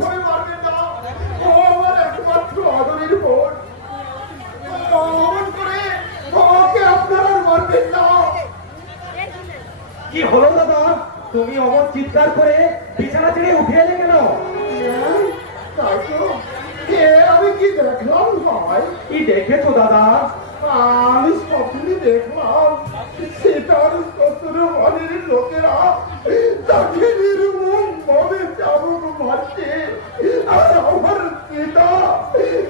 ভয় মারবেন না, ও আমার একমাত্র আদরের বোন। অমন করে ওকে আপনারা মারবেন না। কি হলো দাদা, তুমি অমন চিৎকার করে বিছানা ছেড়ে উঠে এলে কেন? তাই তো, আমি কি দেখলাম ভাই? কি দেখেছো দাদা? আমি স্বপ্নে দেখলাম সেটার শ্বশুর বাড়ির লোকেরা তাকে নির্মম ভাবে চাবুক মারছে, আর আমার পিতা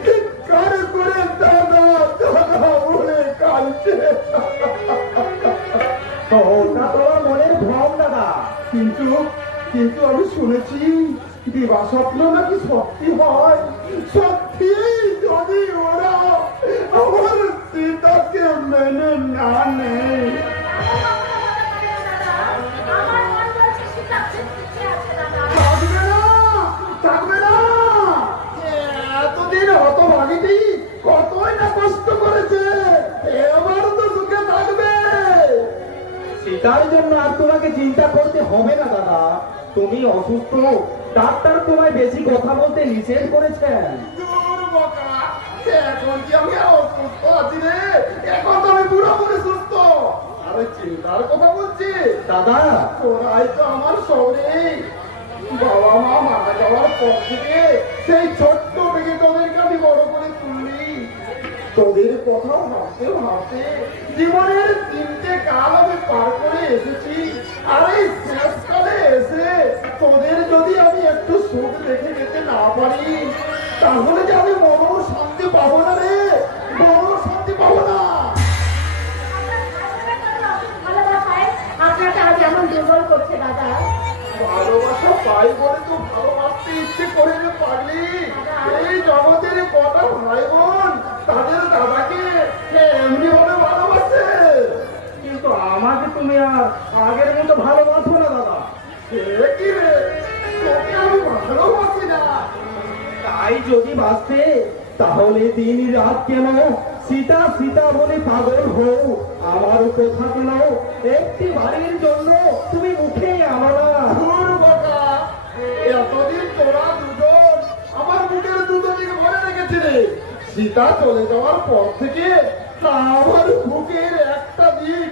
চিৎকার করে দাদা দাদা বলে কাঁদছে। তো ওটা তোমার মনের ভ্রম দাদা। কিন্তু কিন্তু আমি শুনেছি দিবা স্বপ্ন নাকি সত্যি হয়। সত্যি যদি ওরা আমার সীতাকে মেনে না নেয়। থাকবে না, থাকবে না। এতদিন হত ভাগিটি কতই না কষ্ট করেছে, এবার তো সুখে থাকবে। সেটার জন্য আর তোমাকে চিন্তা করতে হবে না দাদা। তুমি অসুস্থ, ডাক্তার তোমায় বেশি কথা বলতে নিষেধ করেছেন। দূর বোকা, এখন কি আমি অসুস্থ আছি রে? এখন তো আমি পুরোপুরি সুস্থ। আরে চিন্তার কথা বলছি দাদা, তোরাই তো আমার শহরে। বাবা মা মারা যাওয়ার পর থেকে সেই ছোট্ট থেকে তোদেরকে আমি বড় করে তুললি। তোদের কথা ভাবতে ভাবতে জীবনের 3টে কাল আমি পার করে এসেছি। আর এই শেষকালে এসে তোদের যদি আমি একটু সুখ দেখে যেতে না পারি, তাহলে যে আমি মনও শান্তি পাবো না রে, মনও শান্তি পাবো না। আপনাকে আজ এমন দুর্বল করছে দাদা। ভালোবাসা পাই বলে তো ভালোবাসতে ইচ্ছে করে যে পারলি। এই জগতের কটা ভাই বোন তাদের দাদাকে এমনি ভাবে ভালোবাসে। কিন্তু আমাকে তুমি আর আগের মতো ভালোবাসো না দাদা। সে কি রে, তোকে আমি ভালোবাসি না। তাই যদি বাঁচতে, তাহলে দিন রাত কেন সীতা সীতা বলে পাগল হও। আমার কথা কেন একটি বাড়ির জন্য তুমি মুখে আনো না। ধুর বোকা, এতদিন তোরা দুজন আমার বুকের দুটো দিক ভরে রেখেছিলে। সীতা চলে যাওয়ার পর থেকে আমার বুকের একটা দিক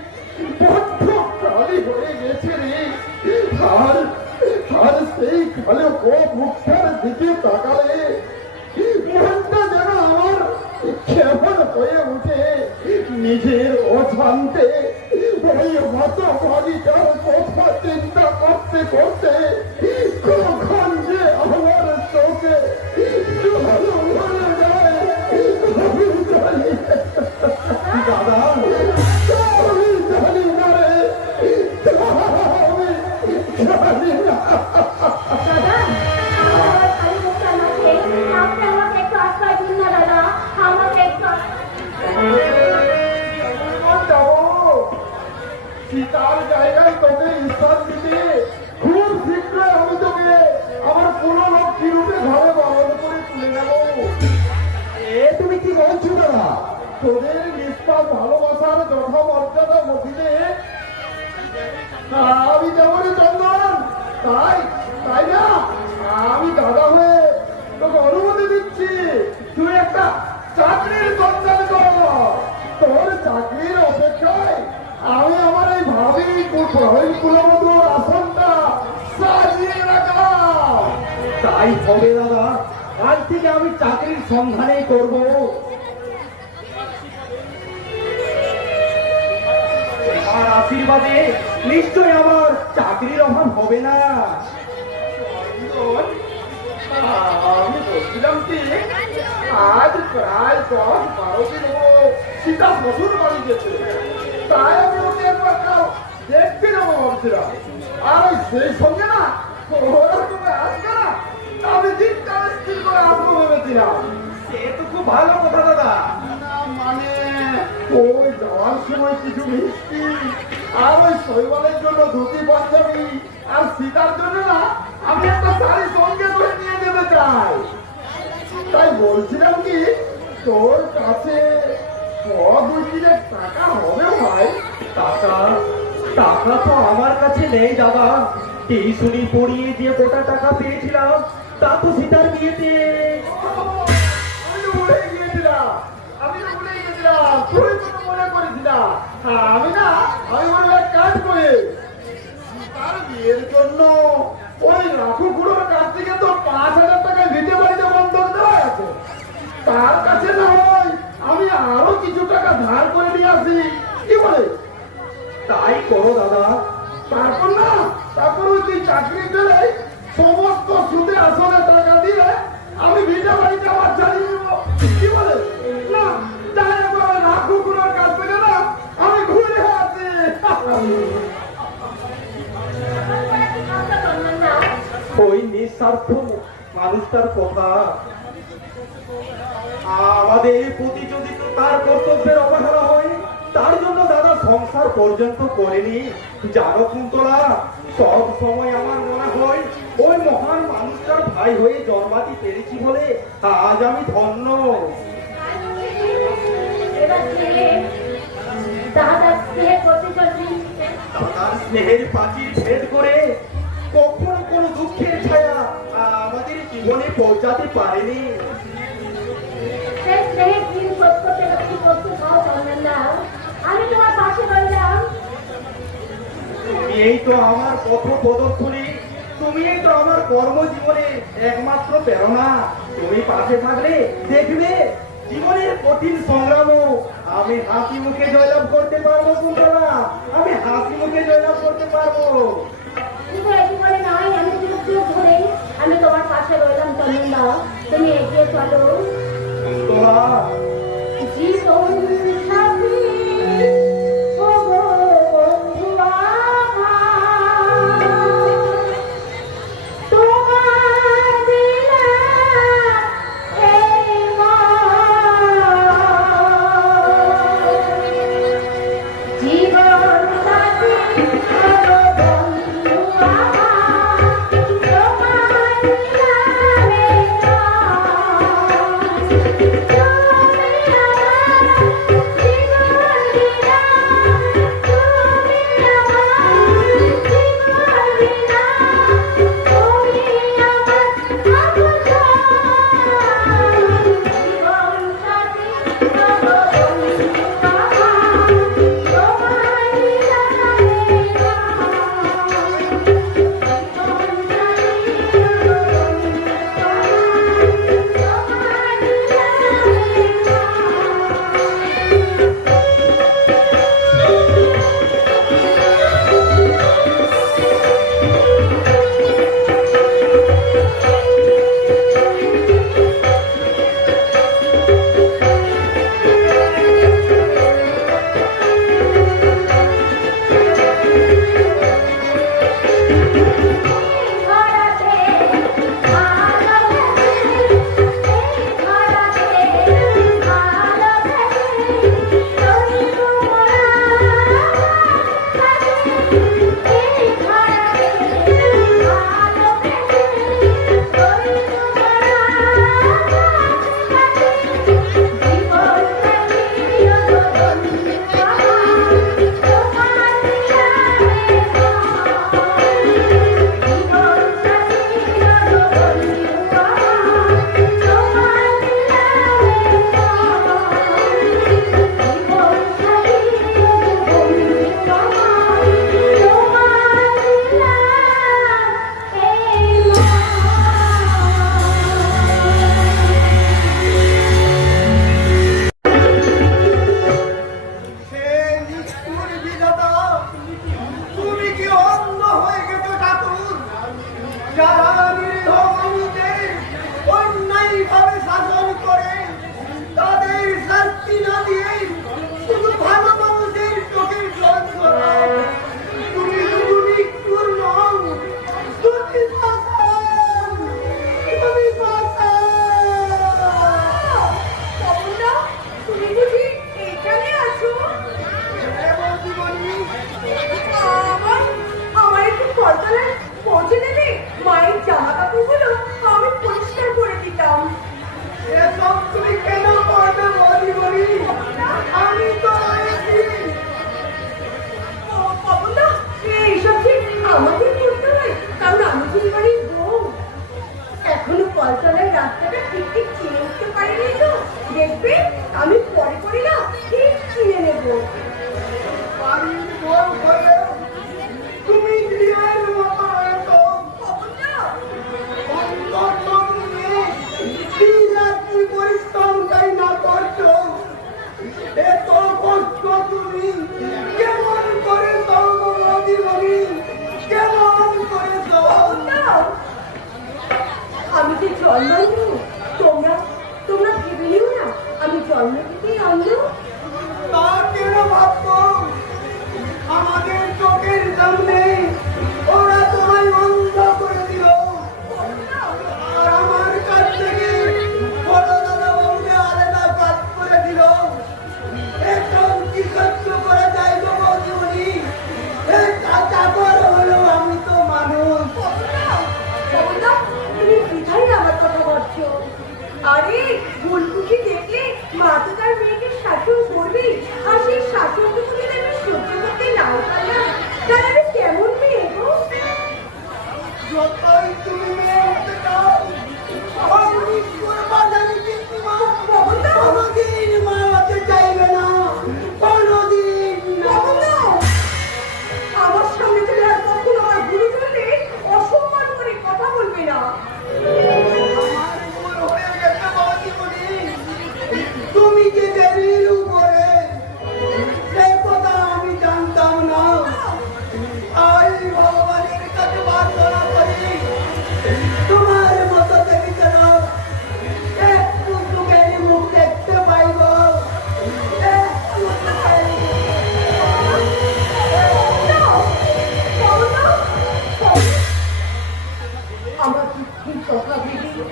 বড্ড খালি হয়ে গেছে রে। আর আর সেই খালি মুখটার দিকে তাকালে মনটা যেন আমার কেমন হয়ে উঠে। নিজের অশান্তে ওই মত ভাগিটার কথা চিন্তা করতে করতে কখন যে আমার চোখে জল ভরে যায় আমি জানি দাদা, আমি জানি না রে, আমি জানি না। দাদা, আমার খালি মুখে আমাকে আপনি আমাকে একটু আশ্রয় দিন না দাদা, আমাকে একটু সীতার জায়গায় তোকে স্থান দিতে খুব শীঘ্রই আমি তোকে আমার পুরো লক্ষ্মী রূপে ঘরে বরণ করে তুলে নেব। এ তুমি কি বলছো দাদা? তোদের নিষ্পাপ ভালোবাসার যথা মর্যাদা মধ্যে আমি যেমন চন্দন, তাই তাই না আমি দাদা হয়ে তোকে অনুমতি দিচ্ছি তুই একটা চাকরির সন্ধান কর। তোর চাকরির অপেক্ষায় আমি আমার এই ভাবি কুলমধুর আসনটা সাজিয়ে রাখলাম। তাই হবে দাদা, আজ থেকে আমি চাকরির সন্ধানেই করব। আর আশীর্বাদে নিশ্চয় আমার চাকরির অভাব হবে না। আমি বলছিলাম কি, আজ প্রায় 10-12 দিন হলো সীতা শ্বশুর বাড়ি গেছে। তাই আমি ওকে একবার দেখতে যাবো ভাবছিলাম। আর সেই সঙ্গে না ওরা তুমি আসবে না, আমি দিনটা স্থির করে আসবো ভেবেছিলাম। সে তো খুব ভালো কথা দাদা। না মানে ওই যাওয়ার সময় কিছু মিষ্টি আর ওই শৈবালের জন্য ধুতি পাঞ্জাবি আর সীতার জন্য না আমি একটা শাড়ি সঙ্গে করে নিয়ে যেতে চাই। তাই বলছিলাম কি, তোর কাছে 2-3 টাকা হবে ভাই? টাকা টাকা তো আমার কাছে নেই দাদা। টিউশনি পড়িয়ে যে গোটা টাকা পেয়েছিলাম তা তো সীতার বিয়েতে। আমি তো ভুলে গিয়েছিলাম, তুই তো মনে করিস না। আমি মনে হয় কাজ করে তার বিয়ের জন্য ওই রাখু খুড়োর কাছ থেকে তো 5,000 টাকা ভিটে বাড়িতে বন্ধক দেওয়া আছে। তার কাছে না হয় আমি আরো কিছু টাকা ধার করে নিয়ে আসি, কি বলে? তাই করো দাদা। তারপর ওই তুই চাকরি পেলে সমস্ত সুদে আসলে টাকা দিয়ে আমি ভিটে বাড়িতে আবার চালিয়ে দেবো, কি বলে? না, তাই একবার রাখু খুড়োর কাছ থেকে না আমি ঘুরে আসি। ওই নিঃস্বার্থ মানুষটার কথা, আমাদের প্রতি যদি তো তার কর্তব্যের অবহেলা হয়, তার জন্য দাদা সংসার পর্যন্ত করেনি। জানো কুন্তলা, সব সময় আমার মনে হয় ওই মহান মানুষটার ভাই হয়ে জন্মাতে পেরেছি বলে আজ আমি ধন্য। দাদার স্নেহ করতে চলছি, দাদার স্নেহের প্রাচীর ভেদ করে কখনো কোনো দুঃখের ছায়া আমাদের জীবনে পৌঁছাতে পারেনি। সেই স্নেহের দিন শোধ করতে গেলে কি করতে পাও চলবেন না। আমি তোমার পাশে রইলাম। তুমি এই তো আমার পথ প্রদর্শনী, তুমি এই তো আমার কর্মজীবনে একমাত্র প্রেরণা। তুমি পাশে থাকলে দেখবে জীবনের কঠিন সংগ্রামও আমি হাসি মুখে জয়লাভ করতে পারবো। কুন্তলা, আমি হাসি মুখে জয়লাভ করতে পারবো। কিন্তু এটি বলে নয়, আমি চুপ ধরে আমি তোমার পাশে রইলাম চন্দনদা, তুমি এগিয়ে চলো। কুন্তলা, জীবন সাথী ও গো বন্ধু আমার, তোমার বিনা এই মন। জীবন সাথী ও গো বন্ধু আমার, তোমার বিনা এই আমার একটু কলতলায় পৌঁছে দেবে, মায়ের সম্মান নেই। তোমরা তোমরা ভেবে নিও না আমি জন্ম থেকেই অন্ধ। তা কেন ভাববো? আমাদের চোখের সামনে ওরা তোমায় অন্ধ করে দিল, আর আমার কাছ থেকে বড় দাদা বউকে আলাদা বাদ করে দিল। এখন কি সহ্য করা যায় গো বৌদিমণি? এই চাকর হলো, আমি তো মানুষ। বাবুদা, তুমি বৃথাই আমার কথা ভাবছো। আরে ভুলকুকি দেখলে মা তো তার মেয়েকে শাসন করবে, আর সেই শাসনটুকু যদি আমি সহ্য করতে নাও পারলাম তাহলে আমি কেমন মেয়ে গো? যতই তুমি মেয়ে হতে চাও, আমি করবা জানি, কিন্তু মা কোনোদিন মা হতে চাইবে না, কোনোদিন না। বাবুদা, আমার সামনে তুমি আর কখনো আমার গুরুজনকে অসম্মান করে কথা বলবে না। আমার ভুল হয়ে গেছে বৌদিমণি। তুমি যে দেবীর উপরে, সে কথা আমি জানতাম না। আজ ভগবানের কাছে প্রার্থনা করি, তোমার মতো দেবী যেন একটু সুখের মুখ দেখতে পাইব। একটু সুখের আমার দুঃখের কথা ভেবে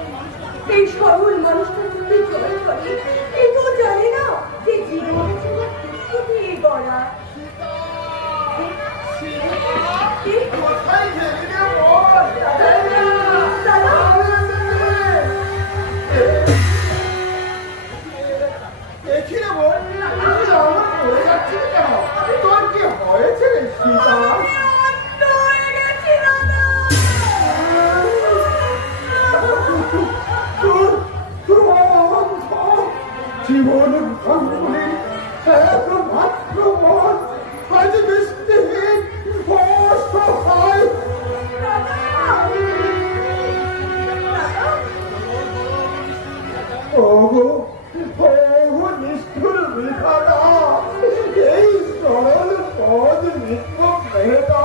এই সরল মানুষটা যদি জয় করে, কিন্তু জানে না যে জীবন ছিল দুঃখ দিয়ে গড়া। কোথায় গেলি রে বল? দাদা, দেখি রে বল, তুই আমার পড়ে যাচ্ছিস কেন? তোর কি হয়েছে রে সীতা? আমি অন্ধ হয়ে গেছি দাদা। জীবন ভাঙলি একমাত্র মন আজ দৃষ্টিহীন অসহায়। ওগো ওগো নিষ্ঠুর বিধাতা, এই সরল পদ নিত্য মেয়েটা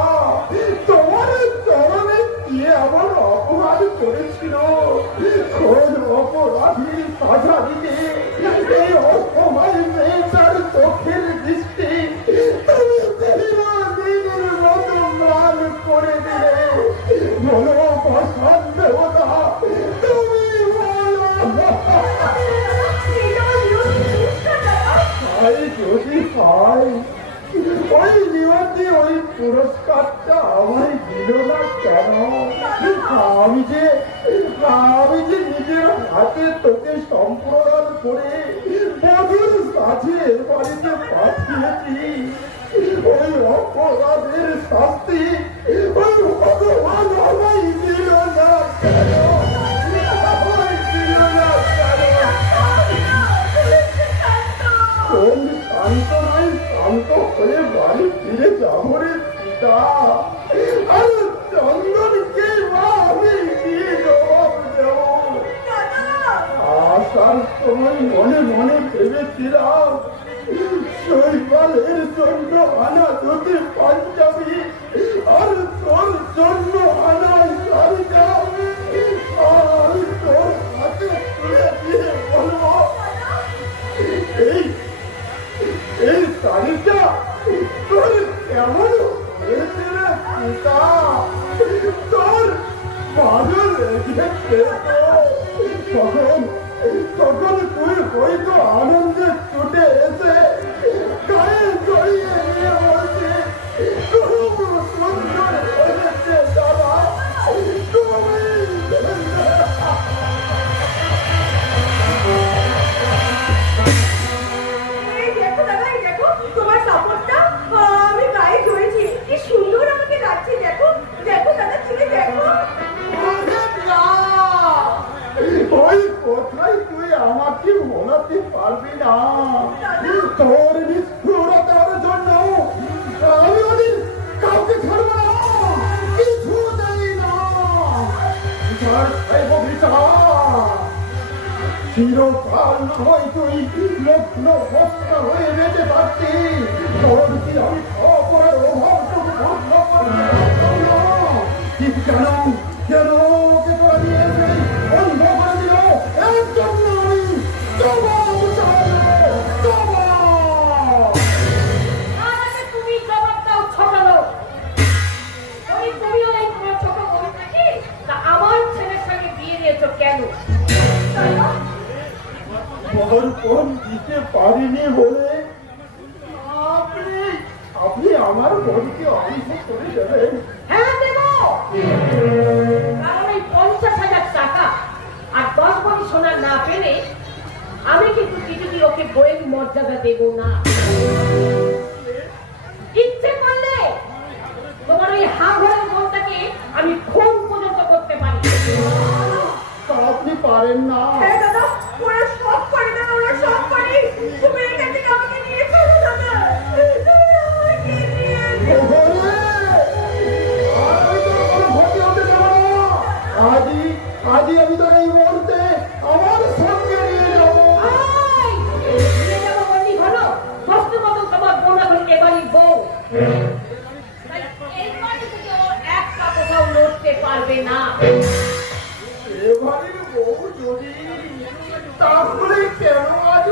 তোমার চরণে দিয়ে আমার অপরাধ করেছিল। খোঁজ অপরাধীর সাজা দিতে এই অসময় মেয়েটার চোখের দৃষ্টি তুমি দিনের মতো ম্লান করে দিলে। বলো বসান দেবতা, তুমি বলো। তাই যদি হয় ওই নিয়তি ওই পুরস্কারটা আমায় দিল না কেন? আমি যে নিজের হাতে তোকে সম্প্রদান করে বধুর সাথে বাড়িতে পাঠিয়েছি। ওই অপরাধের শাস্তি ওই ভগবান আমায় দিল না কেন? আমায় দিল না কেন? কোন শান্ত নয়, শান্ত হয়ে বাড়ি ফিরে যাবো রে সীতা। আর চন্দনকে মা আমি কি জবাব দেব? আসার সময় মনে মনে ভেবেছিলাম শৈবালের জন্য আনা দুটি পাঞ্জাবি আর তোর জন্য আনা শাড়িটা আর তোর হাতে তুলে দিয়ে বলবো, এই শাড়িটা তোর কেমন হয়েছে রে সীতা? তোর ভালো লেগেছে তো? তখন তুই হয়তো আনন্দে ছুটে এসে গায়ে জড়িয়ে নিয়ে বলছে খুব সুন্দর হয়েছে দাদা, তুমি। এই দেখো দাদা, এই দেখো তোমার কাপড়টা আমি গায়ে জড়েছি, কি সুন্দর আমাকে লাগছে। দেখো দেখো দাদা, তুমি দেখো। ওই কোথায় তুই আমাকে বলাতে পারবি না? তোর নিষ্ঠুরতার জন্য আমি ওদের কাউকে ছাড়বো না, কিছু জানি না। বিচার চাইব বিচার। চিরকাল নয় তুই লগ্ন বস্তা হয়ে বেঁচে পারতি, তোর কি আমি খাওয়া পড়ার অভাবটুকু বন্ধ করতে পারতাম না? কেন কেন ওকে তোরা নিয়ে অন্ধ করে অর্পণ দিতে পারিনি বলে আপনি আপনি আমার বোনকে অংশ করে দেবেন। হ্যাঁ দেব, কারণ এই 50,000 টাকা আর 10 ভরি সোনা না পেলে আমি কিন্তু কিছুদিন ওকে বইয়ের মর্যাদা দেব না। ইচ্ছে করলে তোমার ওই হাঁঘরের বোনটাকে আমি খুন পর্যন্ত করতে পারি। তা আপনি পারেন না। হ্যাঁ দাদা, ওরা সব করে দাদা, ওরা সব করে। তুমি এখান থেকে আমাকে নিয়ে চলো দাদা, তুমি আমাকে নিয়ে চলো। আজই আমি তো এই মুহূর্তে আমার সঙ্গে নিয়ে যাবো। এই, নিয়ে যাবো বললি হলো? দশটি মতন তোমার বোন এখন এবারই বউ। তাই এই বাড়ি থেকে ও একটা কোথাও লড়তে পারবে না। এবারের বউ যদি, তাহলে কেন আজ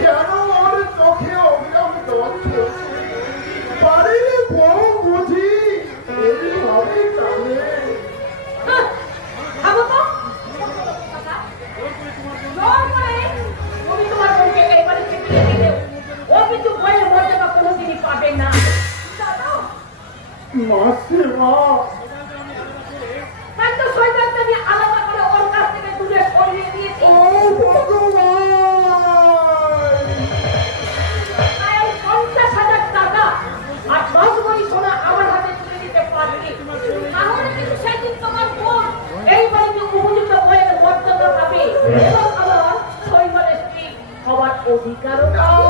কেন ওর চোখে অবিরাম জল ঝরছে? বাড়ির বউ বুঝি এইভাবে কাঁদে? হ্যাঁ, থামো তো। জোর করে তুমি তোমার বোনকে এই বাড়ি থেকে নিয়ে যেও। ও কিন্তু বইয়ের মর্যাদা কোনোদিনই পাবে না। দাদা, মাসিমা, তাই তো শৈবালকে আমি আলাদা করে ওর কাছ থেকে দূরে সরিয়ে দিয়েছি। ও ভগবান! তাই ওই 50,000 টাকা আর 10 ভরি সোনা আমার হাতে তুলে দিতে পারবি। তাহলে কিন্তু সেদিন তোমার বোন এই বাড়িতে উপযুক্ত বইয়ের মর্যাদা পাবে এবং আমার শৈবালের স্ত্রী হওয়ার অধিকারও পাবে।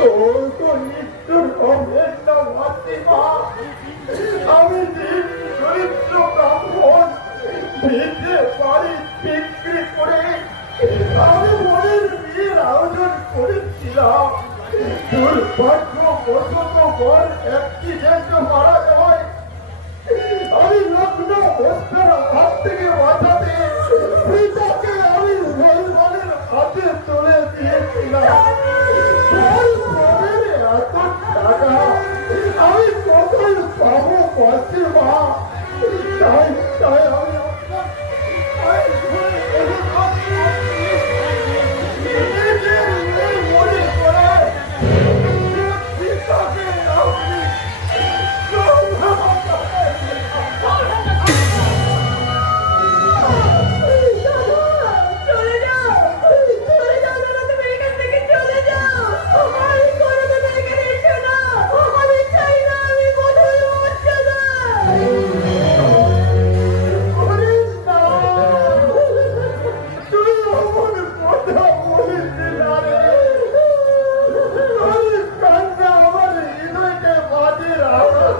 তোর তো মৃত্যুর হবেন না মাসিমা। আমি দিন দরিদ্র ব্রাহ্মণ, ভিটে বাড়ি বিক্রি করে আমি বোনের বিয়ের আয়োজন করেছিলাম। দুর্ভাগ্যবশত বর অ্যাক্সিডেন্টে মারা যাওয়ায় আমি লগ্ন বস্তার হাত থেকে বাঁচাতে পিতাকে আমি ভগবানের হাতে তুলে দিয়েছিলাম। তোর বোনের এত টাকা আমি কোথায় পাবো মাসিমা? তাই তাই আমি আপনার পায়ে ধরে অনুরোধ করছি, নিজের মেয়ে মনে করে পিতাকে আপনি চলে যাও, চলে যাও দাদা, তুমি এখান থেকে চলে যাও। আমি কোনোদিন এখানে এসো না, আমি চাই না আমি বধূর মর্যাদা। তুই অমন কথা বলিস না রে। আমি কান্না আমার হৃদয়কে বাজে আমার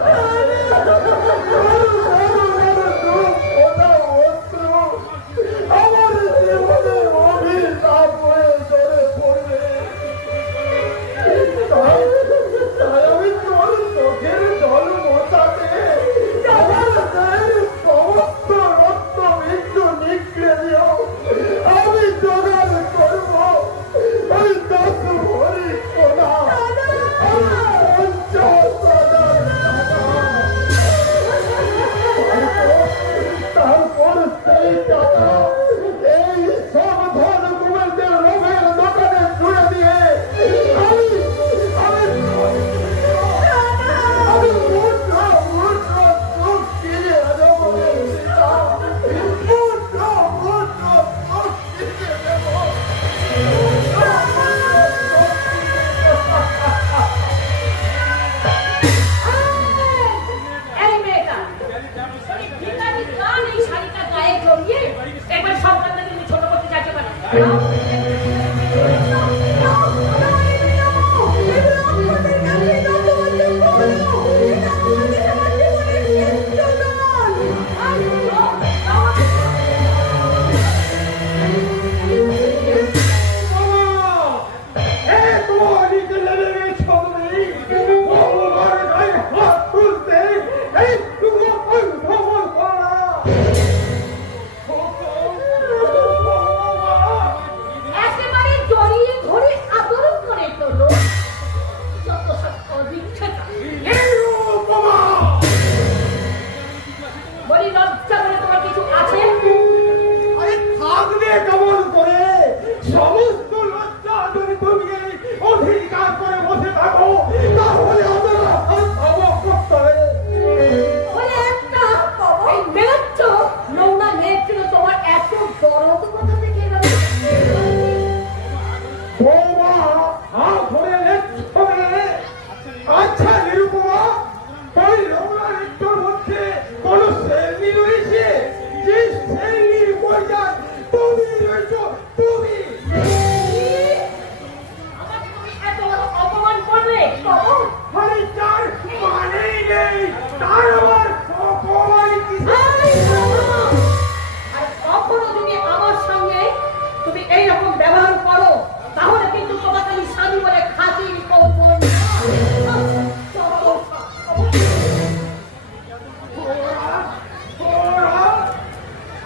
জীবনে অভিশাপ হয়ে ধরে পড়বে। তাই আমি তোর চোখের জল মোছাতে আমার গায়ের সমস্ত রক্ত বিন্দু নিকড়ে দিও। আমি জোগাড় করবো ওই 10 ভরি সোনা, 50,000 তারপর সেই টাকা এই সব ধন কুবেরদের লোভের দোকানে ছুড়ে দিয়ে আমি মুঠো মুঠো সুখ কিনে দেবো। মুঠো মুঠো সুখ কিনে দেবো। এই মেয়েটা, তুমি ভিখারি গান এই শাড়িটা গায়ে জড়িয়ে একবার সন্তানকে তুমি ছোট করতে চাইতে পারো। একেবারে জড়িয়ে ধরে আদর করে তোলো। যত সব অধিক বলি আচ্ছা নিরুপমা, ওই নোংরা নৃত্যর মধ্যে কোন শ্রেণী রয়েছে? যে শ্রেণীর পর্যায়ে তুমি রয়েছো, তুমি। আমাকে তুমি এত বড় অপমান করলে? বাবা, আরে যার মানেই নেই তার আবার অপমান কিসের? আর কখনো যদি আমার সঙ্গে তুমি এইরকম ব্যবহার করো, তাহলে কিন্তু তোমাকে আমি স্বামী বলে খাতির করবো না।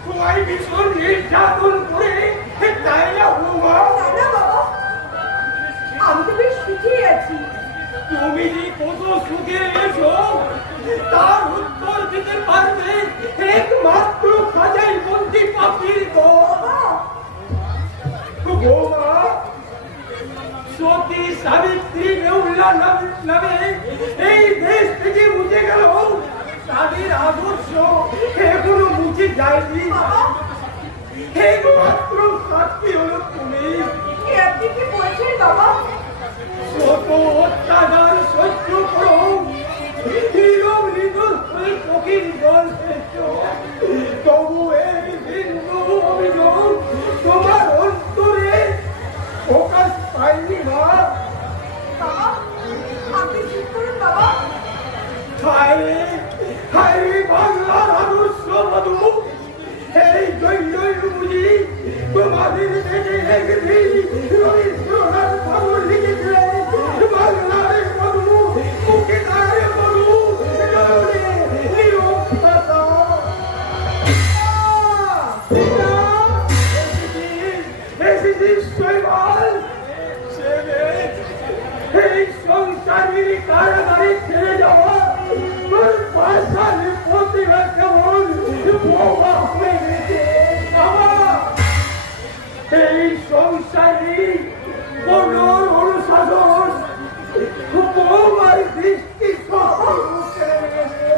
তোমায় ভীষণ নির্যাতন করে তাই না হুমা? না বাবা, আমি তো বেশ সুখেই আছি। তুমি যে কত সুখে এসো তার উত্তর দিতে পারবে একমাত্র খাজাই বন্দি পাখির বৌমা। সতী সাবিত্রী নেউল্লা নামে এই দেশ থেকে মুছে গেল, তাদের আদর্শ এখনো মুছে যায়নি। একমাত্র সাক্ষী হলো তুমি। এ আপনি কি বলছেন বাবা? শত অত্যাচার সহ্য করো, নীরব নির্দোষ হয়ে চোখের জল ফেলছ, তবু এই বিন্দু অভিযোগ তোমার অন্তরে প্রকাশ পায়নি মা। বাবা, আপনি ঠিক করুন বাবা। হায় হায় বাংলার আদর্শ মধু, এই জৈনই বুঝি তোমাদের দেশে রেখেছি। রবীন্দ্রনাথ ঠাকুর লিখেছিলেন বাংলার মধু, মুখে তার মধু, নয়নে নিরক্ষতা। এসেছিস শৈবাল, এই সংসারের কারাগারে ছেড়ে যাওয়া তোর পাশার প্রতিভা কেমন বোমা হয়ে গেছে। এই সংসারী কোন অনুশাসন বৌমার দৃষ্টি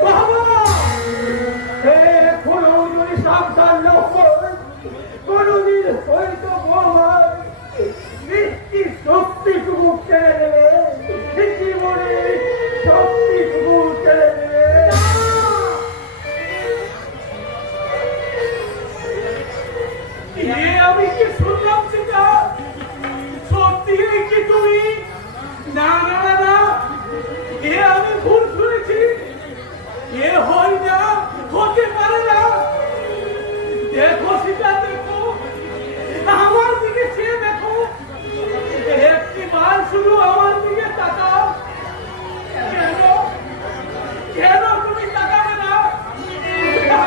বাবা, এখনো যদি সাবধান না হয় কোনদিন হয়তো বৌমার দৃষ্টি শক্তিটুকু কেড়ে নেবে, জীবনে শক্তিটুকু কেড়ে নেবে। আমি কি শুনলাম সেটা সত্যি কি তুমি? না না না না, এ আমি ভুল শুনেছি, এ হয় না, হতে পারে না। দেখো সেটা, দেখো আমার দিকে চেয়ে দেখো, একটি বার শুধু আমার দিকে তাকাও। কেন কেন তুমি তাকাবে না?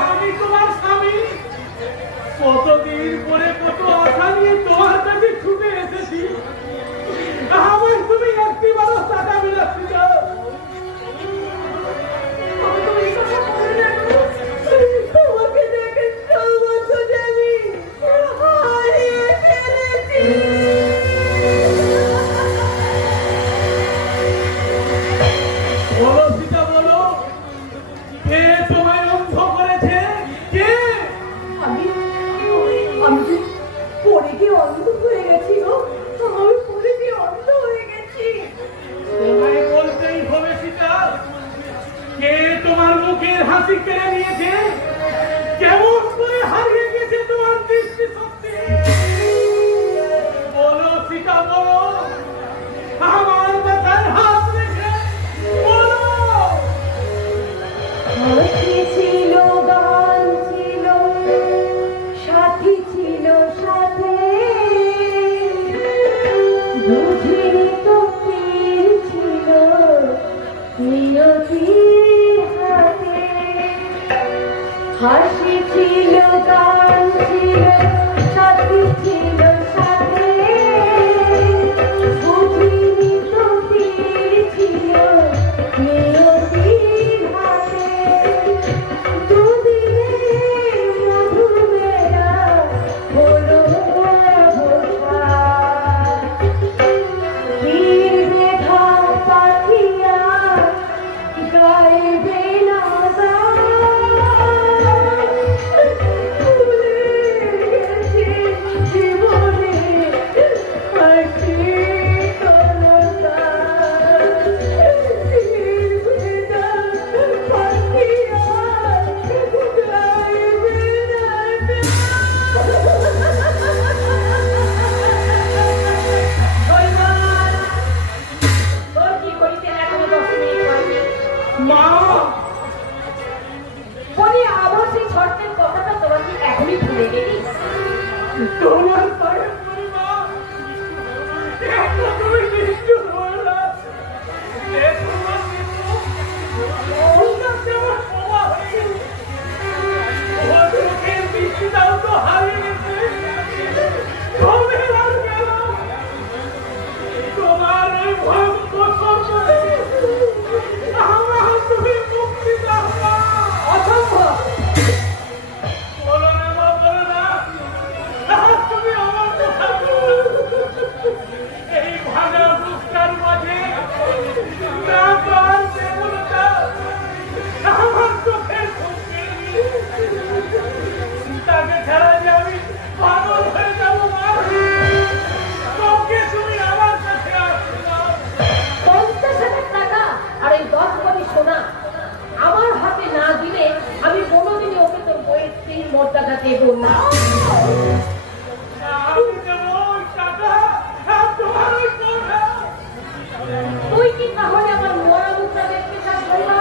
আমি তোমার স্বামী, কতদিন পরে কত আশা নিয়ে তোমার কাছে ছুটে এসেছি, আমার তুমি একটি বারো তাকাবে না সেটা। তোমাকে দেখে সমস্ত আমি হারিয়ে ফেলেছি। বলো সীতা, বলো কে তোমায় অন্ধ করেছে? কে? আমি যে পড়ে গিয়ে অন্ধ হয়ে গেছি গো। আমি পড়ে গিয়ে অন্ধ হয়ে গেছি। তোমায় বলতেই হবে সীতা, কে তোমার মুখের হাসি কেড়ে নিয়েছে? কেমন করে হারিয়ে গেছে তোমার দৃষ্টি শক্তি? বলো সীতা, বলো, আমার মাথায় হাত রেখে বলো। হাসি ছিল, গান ছিল, সাথী ছিল সাথে, বুঝিনি তো তীর ছিল নিয়তির হাতে। হাসি ছিল, গান ছিল, সাথী ছিল সাথে, বুঝিনি তো তীর ছিল নিয়তির হাতে। দুদিনে মধুমেরা হলো অবসান, তীর বেধা পাখিয়া গাইবে না গান। ভুলে গেছি জীবনে হাসি কলতা, মা বলি আবার সেই শর্তের কথাটা তোরা কি এখনই ভুলে গেলি? তোমার পায়ে পড়ি মা, এত তুমি নিষ্ঠুর হয়ে না। এ তোমার মৃত্যু, ওর যেমন ক্ষমা হয়ে গেছে, ওর চোখের দৃষ্টিটাও তো হারিয়ে গেছে। তবে আর কেন তোমার এই ভয়ঙ্কর সর্বনে আমার তুমি মুক্তি দাও না। অসম্ভব। বলো না মা, বলো না, আর তুমি আমার কথা বলো না। এই ভাঙা বুকটার মাঝে না পার দেবতা আমার চোখের সামনে। সীতাকে ছাড়া যে আমি পাগল হয়ে যাবো মা, তোকে তুমি আমার কাছে আসো না। 50,000 টাকা আর এই 10 কোটি সোনা আমার হাতে না দিলে আমি কোনোদিনই ওকে তোর বইয়ের স্ত্রীর মর্যাদা দেব না। আমি দেবো ওই টাকা আর তোমার ওই কথা। তুই কি তাহলে আমার মরা মুখটা দেখতে চাস না?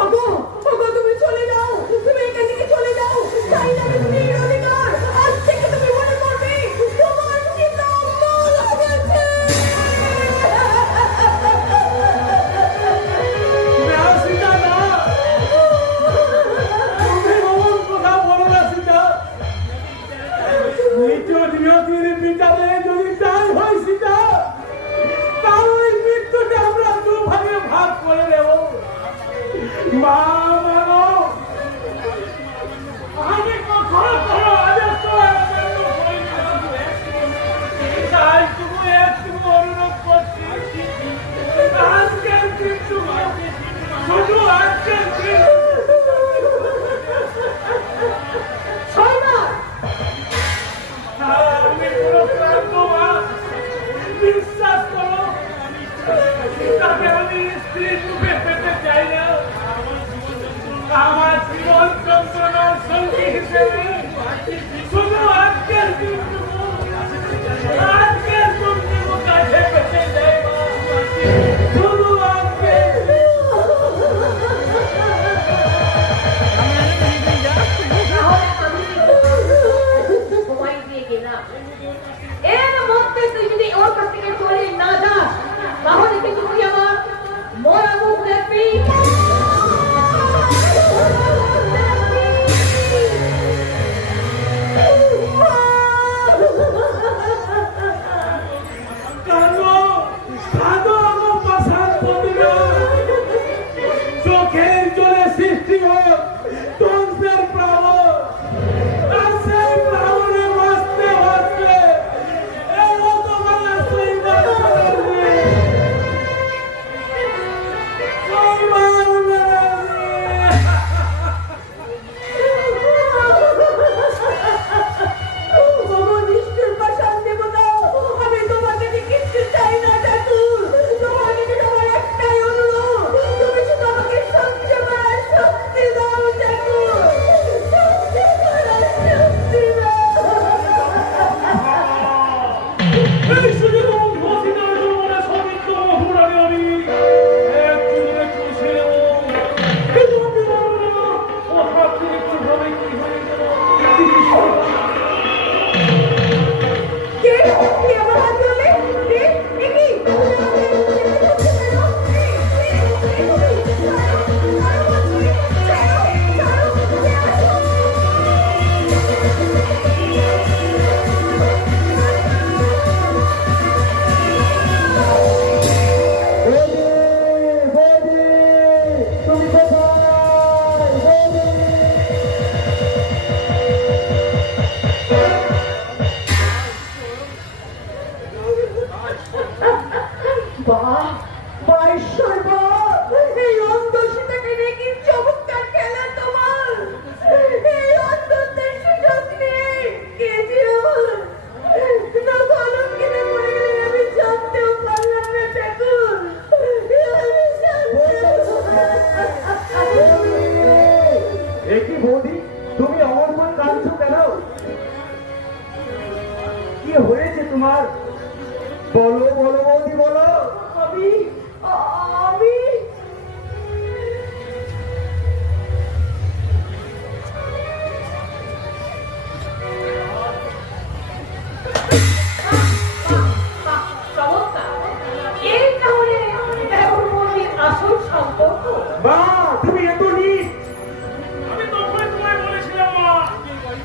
ওগো, ওগো, তুমি চলে যাও, তুমি এখান থেকে চলে যাও, তাই না তুমি এই অধিকার, আজ থেকে তুমি মনে করবে, তোমার সীতা মারা গেছে। না সীতা না, তুমি অমন কথা বলো না সীতা। নিজ নিয়তির বিচারে যদি তাই হয় সীতা, তাহলে ওই মৃত্যুটা আমরা দুভাগে ভাগ করে নেব। মা মানো, আমি কখনো কোনো আদেশ তোমার অমান্য করিনি। তাই তুমি একটু অনুরোধ করছি, আজকের কিন্তু শুধু আজকের দিন শোনা, আমি পুরো ক্লান্ত মা, বিশ্বাস করো, তাকে আমি স্ত্রী রূপে পেতে চাই না। আমার জীবন যন্ত্রণার সঙ্গী হিসেবে শুধু আজকের দিনটুকু, আজকের দিনটুকু কাছে পেতে চাই মা, শুধু আজকের। তাহলে আমি সময় দিয়ে গেলাম। এর মধ্যে তুই যদি ওর কাছ থেকে চলে না যাস, তাহলে কিন্তু তুই আমার মরা মুখ দেখবি। কাঁদো, কাঁদো আমার পাষাণ প্রতিমা। চোখের জলে সৃষ্টি হোক ধ্বংসের প্লাবন, আর সেই প্লাবনে ভাসতে ভাসতে এই অতমালা শৈবাল মেরে শৈবাল মেরে ওগো নিষ্ঠুর পাষাণ দেবতা, আমি তোমার কাছে কিচ্ছু চাই না ঠাকুর, তোমার কাছে আমার একটাই অনুরোধ, তুমি শুধু আমাকে সহ্য করার শক্তি দাও ঠাকুর, সহ্য করার শক্তি দাও। এই সুযোগ ঘোষিতার জীবনে সমিত মহুরানি আমি একটু দূরে চলছে কিন্তু আমি পারবো না। ও হাত থেকে কোনোভাবে কি হয়ে গেল কে কে আমার হাত ধরলে? কে? এ কি? তুমি বাহ, বাহ, ঈশ্বর বাহ, এই অন্ধ সীতাকে নিয়ে কি চমৎকার খেলা তোমার, এই অন্ধত্বের সুযোগ নিয়ে কে যে আমার না কলঙ্কিতে পড়ে গেলেন আমি জানতেও পারলাম না ঠাকুর, আমি জানতেও পারলাম না। একই বৌদি, তুমি অমর করে কাঁদছো কেন? কি হয়েছে তোমার? বলো বলো বৌদি বলো। আমি মা তুমি এত নিট আমি তখনই তোমায় বলেছিলাম মা,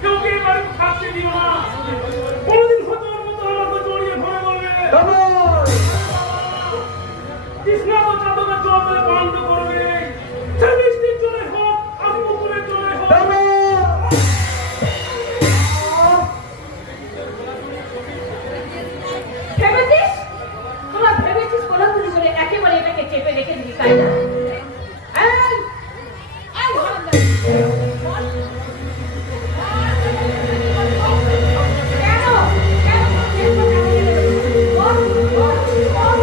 কেউ কে এবারে থাকতে দিও না। কোনদিন হয়তো ওর মতো আমাকে জড়িয়ে ধরে বলবে, কৃষ্ণা তো চাঁদকে জল দিয়ে বন্ধ করবে। সে বৃষ্টির জলে হোক, আমি পুকুরের জলে হোক। ভেবেছিস তোরা ভেবেছিস কোলাকুলি করে একেবারে এটাকে চেপে রেখে দিবি, তাই না? এই, এই ধরনের বল। কেন? কেন? বল, বল, বল, বল।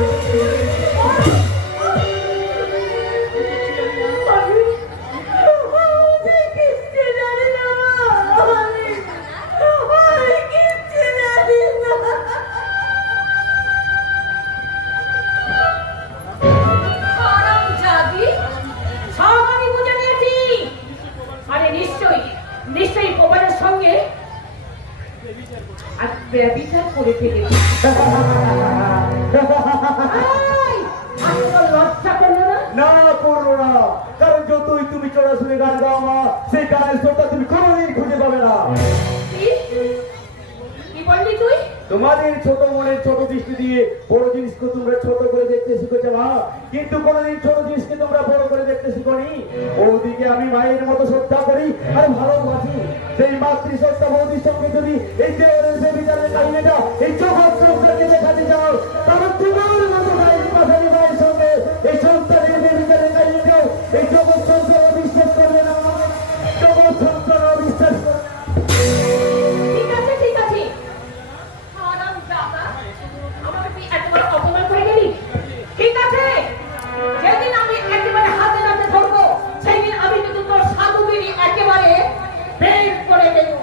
আমি কিচ্ছু জানি না। আমি কিচ্ছু জানি না। হারামজাদি, সব আমি বুঝে নিয়েছি। আরে নিশ্চয়ই নিশ্চয়ই গোপালের সঙ্গে আর ব্যভিচার করে ফেলেছি। এই, আমি তো লজ্জা করলো না? না করো না, কারণ যতই তুমি চড়া শুনে গান গাও মা, সেই গানের সুরটা তুমি কোনোদিন খুঁজে পাবে না। কি? কি বললি তুই? তোমাদের ছোট মনের ছোট দৃষ্টি দিয়ে বড় জিনিসকে তোমরা ছোট করে দেখতে শিখেছো মা, কিন্তু কোনোদিন ছোট জিনিসকে তোমরা বড় করে দেখতে শিখোনি। ওদিকে আমি মায়ের মতো শ্রদ্ধা করি আর ভালোবাসি, সেই মাতৃশ্রদ্ধা বৌদির সঙ্গে যদি এই যে বিচারের কাহিনীটা এই জগৎ সংসারকে দেখাতে চাও, তাহলে তোমার মতো মায়ের পাশানি মায়ের সঙ্গে এই সংসারের বিচারের কাহিনীটাও এই জগৎ সংসার অবিশ্বাস করবে না, জগৎ সংসার অবিশ্বাস করবে না। ঠিক আছে, ঠিক আছে। হারামজাদা, আমাকে তুই একেবারে অপমান করে গেলি। ঠিক আছে, যেদিন আমি একেবারে হাতে নাতে ধরবো, সেই দিন আমি কিন্তু তোর সাধুগিরি একেবারে বের করে দেবো।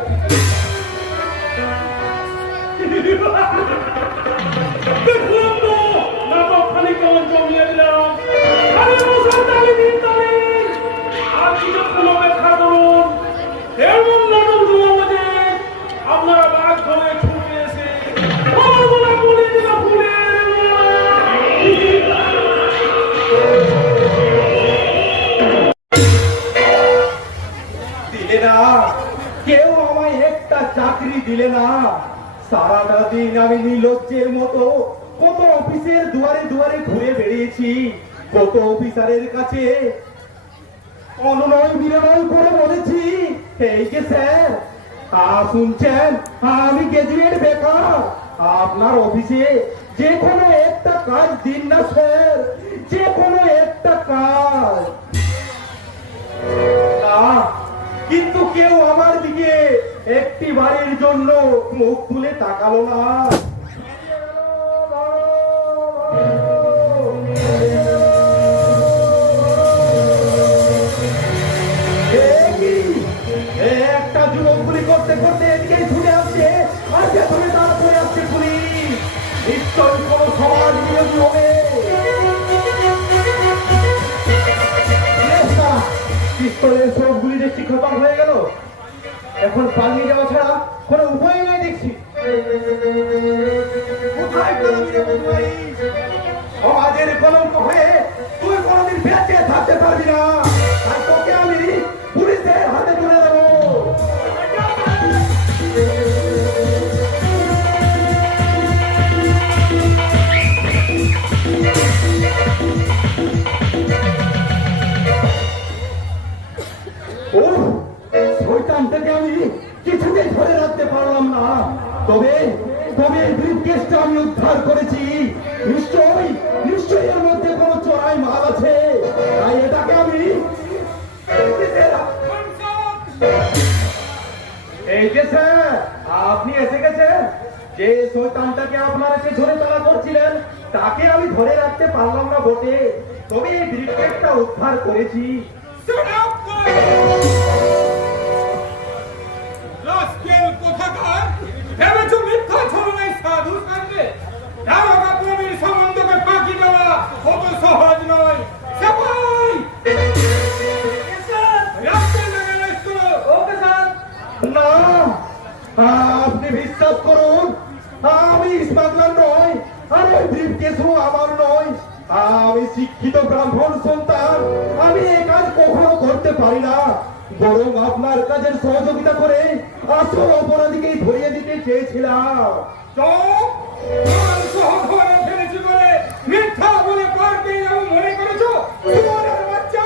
দেখলাম তো, নাটক খালি কেমন জমিয়ে দিলাম। খালি মশার তালি দিন তালি। আর কিছুক্ষণ অপেক্ষা করুন। এমন নাটক জমাবো যে আপনারা বাঘ ধরে ছুটে এসে আমার গলা বলে দিল ফুলের মালা। দিলে না, কেউ আমায় একটা চাকরি দিলে না। সারাটা দিন আমি নির্লজ্জের মতো কত অফিসের দুয়ারে দুয়ারে ঘুরে বেরিয়েছি, কত অফিসারের কাছে অনুনয় বিনয় করে বলেছি, এই যে স্যার শুনছেন আমি গ্রাজুয়েট বেকার, আপনার অফিসে যে কোনো একটা কাজ দিন না স্যার, যে কোনো একটা কাজ। না, কিন্তু কেউ আমার দিকে একটি বারের জন্য মুখ তুলে তাকালো না। একটা যুবক গুলি করতে করতে এদিকে ছুটে আসছে, আর পেছনে তারপরে আসছে পুলিশ। নিশ্চয়ই কোন সমাজ বিরোধী হবে। পিস্তলের সবগুলি দেখছি খতম হয়ে গেল, এখন পালিয়ে যাওয়া ছাড়া কোনো উপায় নাই দেখছি। কোথায় পালাবি রে বদমাইশ? সমাজের কলঙ্ক হয়ে তুই কোনোদিন বেঁচে থাকতে পারবি না, আর তোকে আমি পুলিশের হাতে তুলে দেবো। শয়তানটাকে আমি কিছুতেই ধরে রাখতে পারলাম না, তবে তবে ব্রিফকেসটা আমি উদ্ধার করেছি। নিশ্চয়ই নিশ্চয়ই এর মধ্যে কোনো চোরাই মাল আছে, তাই এটাকে আমি এই যে স্যার আপনি এসে গেছেন। যে শয়তানটাকে আপনারা যে ধরে তাড়া করছিলেন তাকে আমি ধরে রাখতে পারলাম না বটে, তবে এই ব্রিফকেসটা উদ্ধার করেছি। রাস্কেল কোথাকার, ভেবেছো মিথ্যা ছলনায় সাধু সাজবে? দারোগা কবির সম্বন্ধকে ফাঁকি দেওয়া অত সহজ নয়। সেপাই রাস্কেল ম্যানেজ করো। Okay sir. না, আপনি বিশ্বাস করুন, আমি স্মাগলার নয়, আর ওই ব্রিফকেসও আমার নয়। আমি শিক্ষিত ব্রাহ্মণ সন্তান, আমি এই কাজ কখনো করতে পারি না। বরং আপনার কাজের সহযোগিতা করে আসল অপরাধীকেই ধরিয়ে দিতে চেয়েছিলাম। চুপ! তোমার সহধরে ফেলেছি বলে মিথ্যা বলে পারবে এমন মনে করেছো? শুয়োরের বাচ্চা!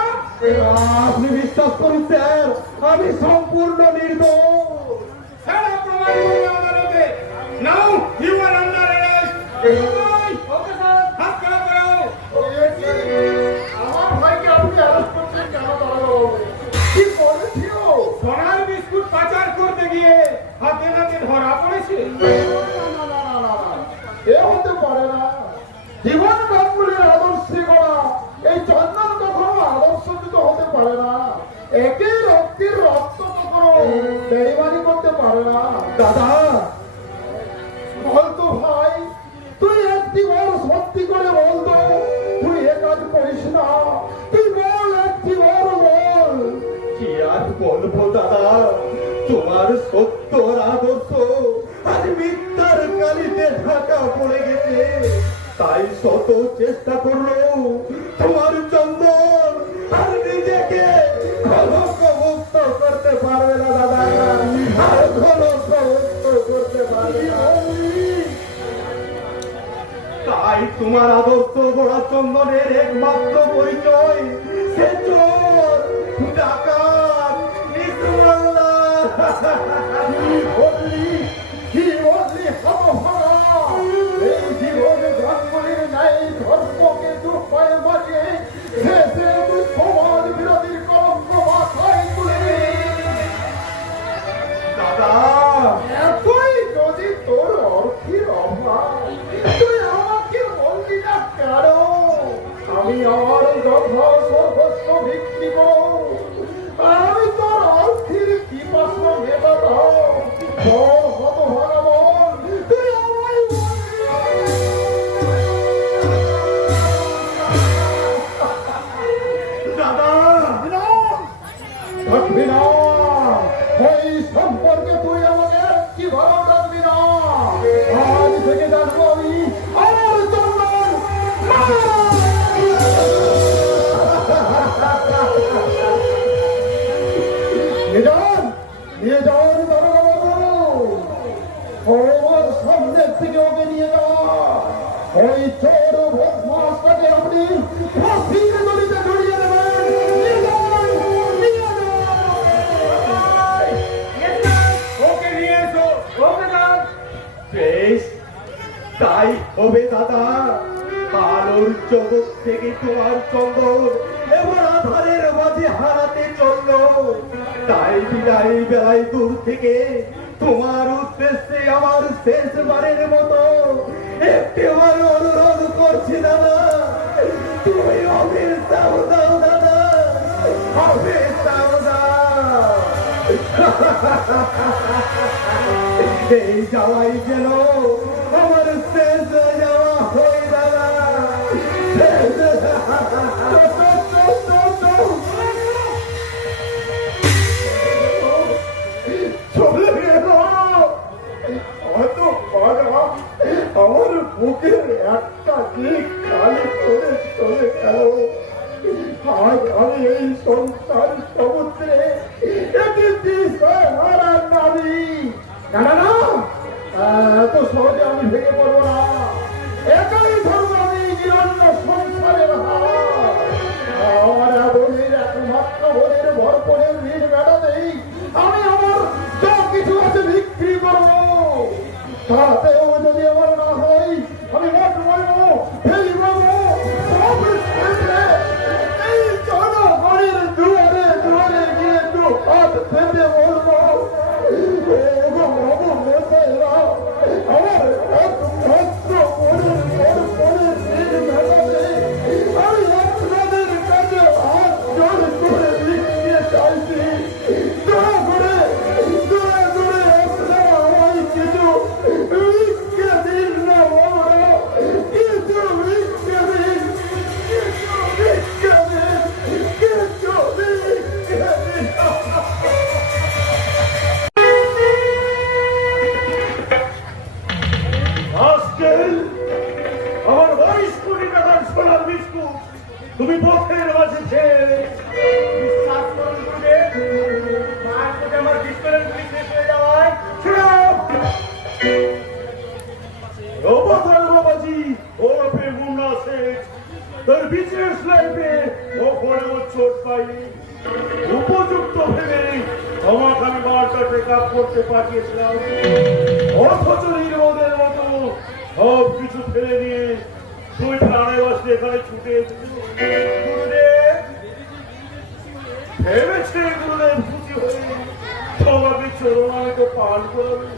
আপনি বিশ্বাস করুন স্যার, আমি সম্পূর্ণ নির্দোষ। সারা প্রমাণ করবে আদালতে। নাও, you are under arrest. Okay sir. হাত খাড়া করো। আমার ভাইকে আপনি অ্যারেস্ট করছেন কেন দাঁড়াবো? কি করেছিল? সোনার বিস্কুট পাচার করতে গিয়ে হাতে নাতে ধরা পড়েছে। এ হতে পারে না। জীবন গাঙ্গুলির আদর্শে গড়া এই চন্দন কখনো আদর্শিত হতে পারে না। একই রক্তের রক্ত কখনো বেইমানি করতে পারে না। দাদা, বলতো ভাই, তুই একটি বার সত্যি করে বলতো তুই এ কাজ করিস না। তুই বল, একটি বার বল। কি আর বলবো দাদা, তোমার সত্য আর আদর্শ আজ মিথ্যার কালিতে ঢাকা পড়ে গেছে। তাই শত চেষ্টা করলো তোমার চন্দন আর নিজেকে কলঙ্ক মুক্ত করতে পারবে না দাদা, আর কলঙ্ক মুক্ত করতে পারবে না। তাই তোমার আদর্শ গড়া চন্দনের একমাত্র পরিচয় সে চোর, ডাকাত, নির্মূলদার। কি বললি হতভাগা? এই জীবন গাঙ্গুলির নাই ধর্মকে দুপায়ে বাজিয়ে শেষে তুই সমাজ বিরোধীর কলঙ্ক মাথায় তুলে দাদা, এতই যদি তোর অর্থের অভাব, তুই আমাকে বললি না কেন? আমি আমার যথা সর্বস্ব বিক্রি করো, আমি তোর অর্থের পিপাসা মেটাবো। বল হতভাগা বল, তুই আমায় দাদা, থাকবি না। ওই সম্পর্কে তুই আমাকে কি ভালো ডাকবি না। আজ থেকে ডাকবো আমি আমার চন্দন। নিয়ে যান দারোগা বাবু, আমার সামনের থেকে ওকে নিয়ে যান। ওই চোর বদমাসটাকে আপনি ফাঁসির দড়িতে ঝুলিয়ে দেবেন। নিয়ে যান, নিয়ে যান। ওকে নিয়ে এসো। Okay sir. বেশ, তাই হবে দাদা। আলোর জগৎ থেকে তোমার চন্দন এবার আধারের মাঝে হারাতে চলল। তাই বিদায় বেলায় দূর থেকে তোমার উদ্দেশ্যে আমার শেষবারের মতো একটিবার অনুরোধ করছি দাদা, তুমি অবির দাও দাও দাদা, অবির দাও দাও। এই যাওয়াই যেন আমার শেষ যাওয়া হয়ে দাদা। চলে গেল হয়তো আমার বুকের একটা দিক খালি করে চলে গেল। আজ আমি এই সংসার সমুদ্রে একটি দিশাহারা নারী। না না না, এত সহজে আমি ভেঙে পড়বো না। একাই ধরবো আমি নিরন্ন সংসারের হাত। আমার বোনের একমাত্র বোনের ভরপুরের ঋণ মেটাতেই আমি আমার যা কিছু আছে বিক্রি করবো। তাতেও যদি আমার না হয় আমি মঠ বলবো, ফেলি বলবো, সব ছেড়ে এই জনগণের দুয়ারে দুয়ারে গিয়ে দু হাত পেতে বলবো, আমার একমাত্র বোনের ভরপুরের ঋণ মেটাতে আমি আপনাদের কাছে হাত জোর করে লিখতে চাইছি। দয়া করে বাজেছে। বিশ্বাস করুন গুরুদেব, মায়ের সাথে আমার বিস্ফোরণগুলি শেষ হয়ে যাওয়ায় অবতার বাবাজি ওরফে মুন্না শেখ তার বিশেষ লাইফে ওখানেও চোট পাইনি। উপযুক্ত ভেবে আমাকে আমি বারটা টেক আপ করতে পাঠিয়েছিলাম, অথচ নির্বোধের মতো সব কিছু ফেলে দিয়ে তুই প্রাণে বাসে এখানে ছুটে এসেছিল। গুরুদেব ভেবেছে গুরুদেব খুশি হয়ে তোমাকে চরণায়িত পান করবে,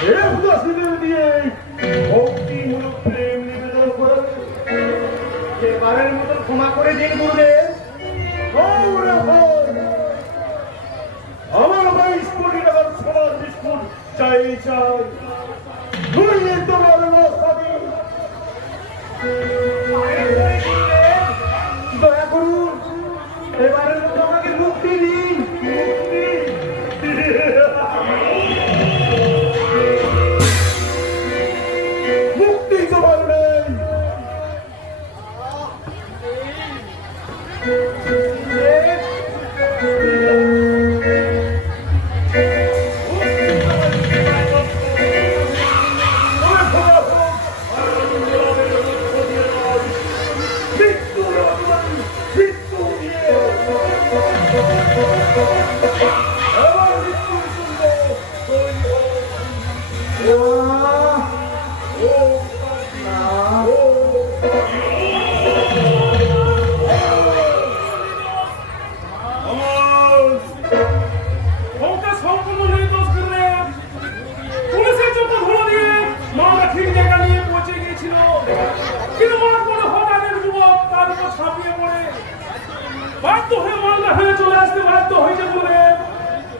দেবদাসীদের দিয়ে ভক্তিমূলক প্রেম নিবেদন করবে। এবারের মতো ক্ষমা করে দিন গুরুদেব। আমার 22 কোটি টাকার সমাজ বিস্কুট চাই চাই, তুই তোমার মস্তাবি দয়া করুন, এবারের মতো আমাকে মুক্তি দিন। মুক্তি তোমার নেই। বাধ্য হয়ে মালদা হয়ে চলে আসতে বাধ্য হয়েছে বলে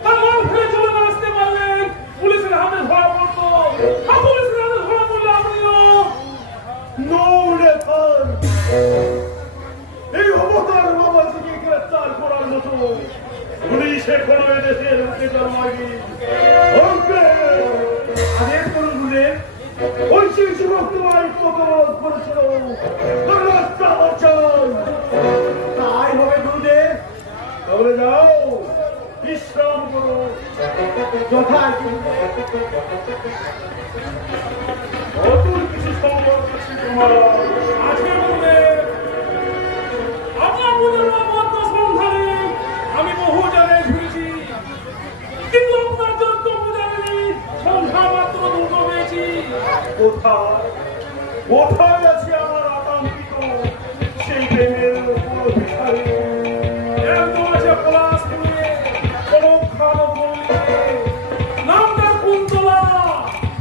তার মাল ফেলে চলে না আসতে পারলেন পুলিশের হাতে ধরা পড়তো। পুলিশের হাতে ধরা পড়লে আপনিও এই অবতার বাবাজিকে গ্রেফতার করার মতো পুলিশ এখনো এদেশের মুখে জন্মায়নি। আদেশ করুন গুরুদেব, ওই শিশু তোমার প্রতিরোধ করেছিল তার রাস্তা বাঁচান। তাই হবে গুরুদেব, তাহলে যাও বিশ্রাম করো। অতুল কিছু সম্পর্ক আছে তোমার আছে গুরুদেব। আপনার মতো সন্ধানে আমি বহু জায়গায় ঘুরেছি, কিন্তু আপনার যত পূজারি সন্ধ্যা মাত্র দুটো পেয়েছি। কোথায় কোথায় আছে আমার আকাঙ্ক্ষিত সেই প্রেমের উপর ভিখারি? একদম আছে পলাশপুরে পরক্ষাল গলিতে, নামটা কুন্তলা।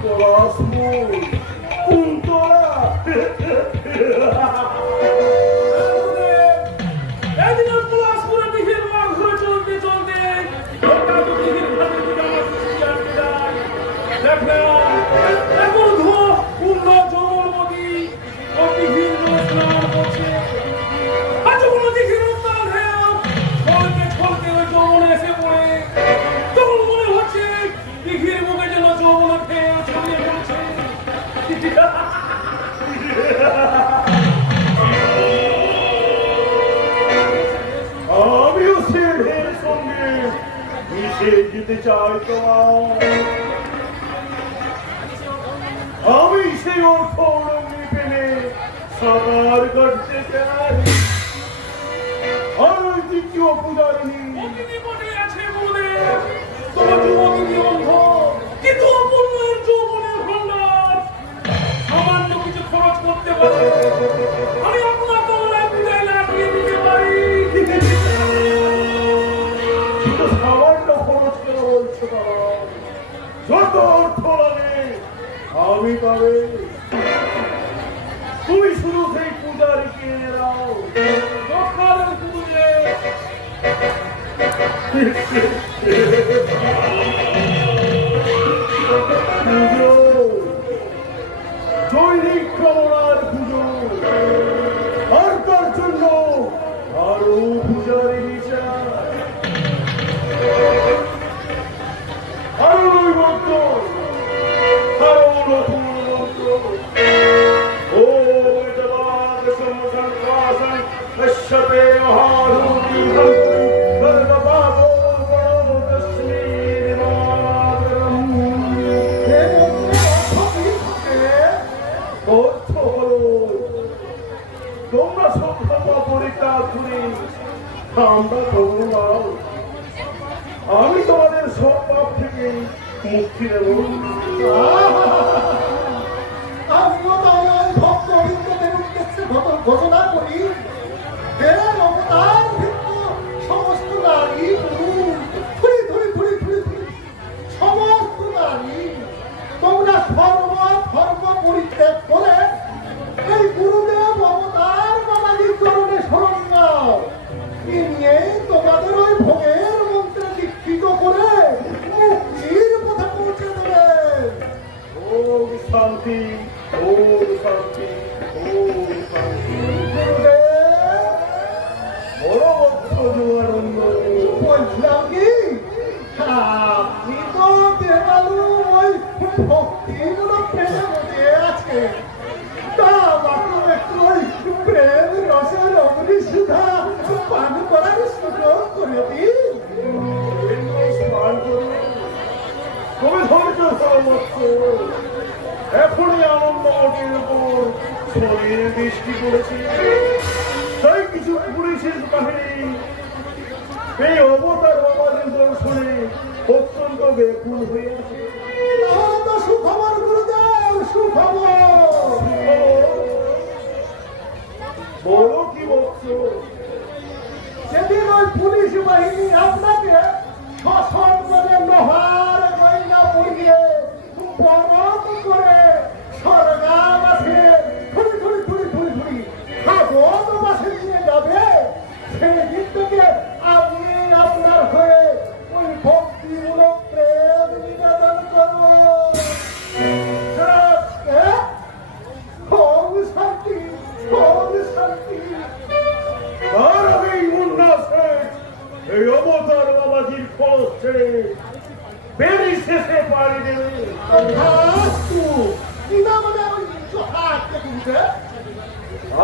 পলাশপুর কুন্তলা একদিন পলাশপুরে দিঘির মাঠ ঘুরে চলতে চলতে হঠাৎ দিঘির ঘাটে দিকে আমার দৃষ্টি আটকে যায়। দেখলাম এখন পূর্ণ যৌবনবতী ও দিঘির জলে স্নান করছে। আর যখন দিঘির উত্তাল ঢেউ ছলকে ছলকে ওই যৌবনে এসে পড়ে, তখন মনে হচ্ছে দিঘির মুখে যেন যৌবনের ঢেউ ছড়িয়ে পড়ছে। আমিও সে ঢেউর সঙ্গে মিশে যেতে চাই তোমার। আমি সেই অর্থ রঙে পেলে সাঁতার কাটতে চাই। আর ওই দ্বিতীয় পূজারিনী আছে গুরুদেব, তোমার যুবতী অন্ধ কিন্তু অপূর্ণ যৌবনের ভান্ডার। সামান্য কিছু খরচ করতে পারে, আমি আপনার কমলায় পূজায় লাগিয়ে দিতে পারি। কিন্তু সামান্য খরচ কেন বলছো বাবা? যত অর্থ লাগে আমি পাবে। তুমি শুধু সেই পূজারিকে এনে দাও, সকালের পুজো। পুজো দৈনিক ক্রমণার পুজো, আর তার জন্য আরো পূজারি বিচার, আরো নৈবদ্য, আরো নতুন মন্ত্র। ও আমরা তরুণ লাল, আমি তোমাদের সব পাপ থেকে মুক্তি দেব। আমিও তাই ওই ভক্ত বৃন্দদের উদ্দেশ্যে ঘোষণা করি, হে অবতার ভিন্ন সমস্ত নারী পুরুষ, ধুরি ধুরি ধুরি ধুরি ধুরি সমস্ত নারী, তোমরা ধর্ম পরিত্যাগ করে এই গুরুদেব অবতার বাবাজির চরণে শরণ নাও। এ নিয়ে তোমাদের ওই ভোগের মন্ত্রে দীক্ষিত করে মুক্তির পথে পৌঁছে দেবে। ওম শান্তি, ওম শান্তি, ওম শান্তি। বড় ভক্ত যোগানন্দ, বলছিলাম কি, আপনি তো দেবালু ওই ভক্তিমূলক প্রেমে মধ্যে আছে, তা আমাকে একটু ওই প্রেম রসের অমৃত সুধা পান করার সুযোগ করে দিন। স্নান করুন, তুমি ধৈর্য সর্বোচ্চ। এখনই আনন্দ মঠের উপর শরীর দৃষ্টি করেছি, তাই কিছু পুলিশের কাহিনী এই অবতার বাবাদের দর্শনে অত্যন্ত ব্যাকুল হয়ে আছে। তাহলে তো সুখবর গুরুদেব, সুখবর। বড় কি বলছো? সেদিন ওই পুলিশ বাহিনী আপনাকে শোষণ করে লোহার গয়না পরিয়ে বরফ করে স্বর্গাবাসে ধুরি ধুরি ধুরি ধুরি ধুরি ভাগবতবাসে নিয়ে যাবে। সেদিন থেকে আমি আপনার হয়ে ওই ভক্তিমূলক প্রেম নিবেদন করব। ওম শান্তি, ওম শান্তি। তার আগেই মুন্না শেখ এই অবতার বাবাজির খরচ ছেড়ে বেরি শেষে পাড়ি দেবে। তথাস্তু। কিনা মানে ওই যথার্থ গুরুদেব।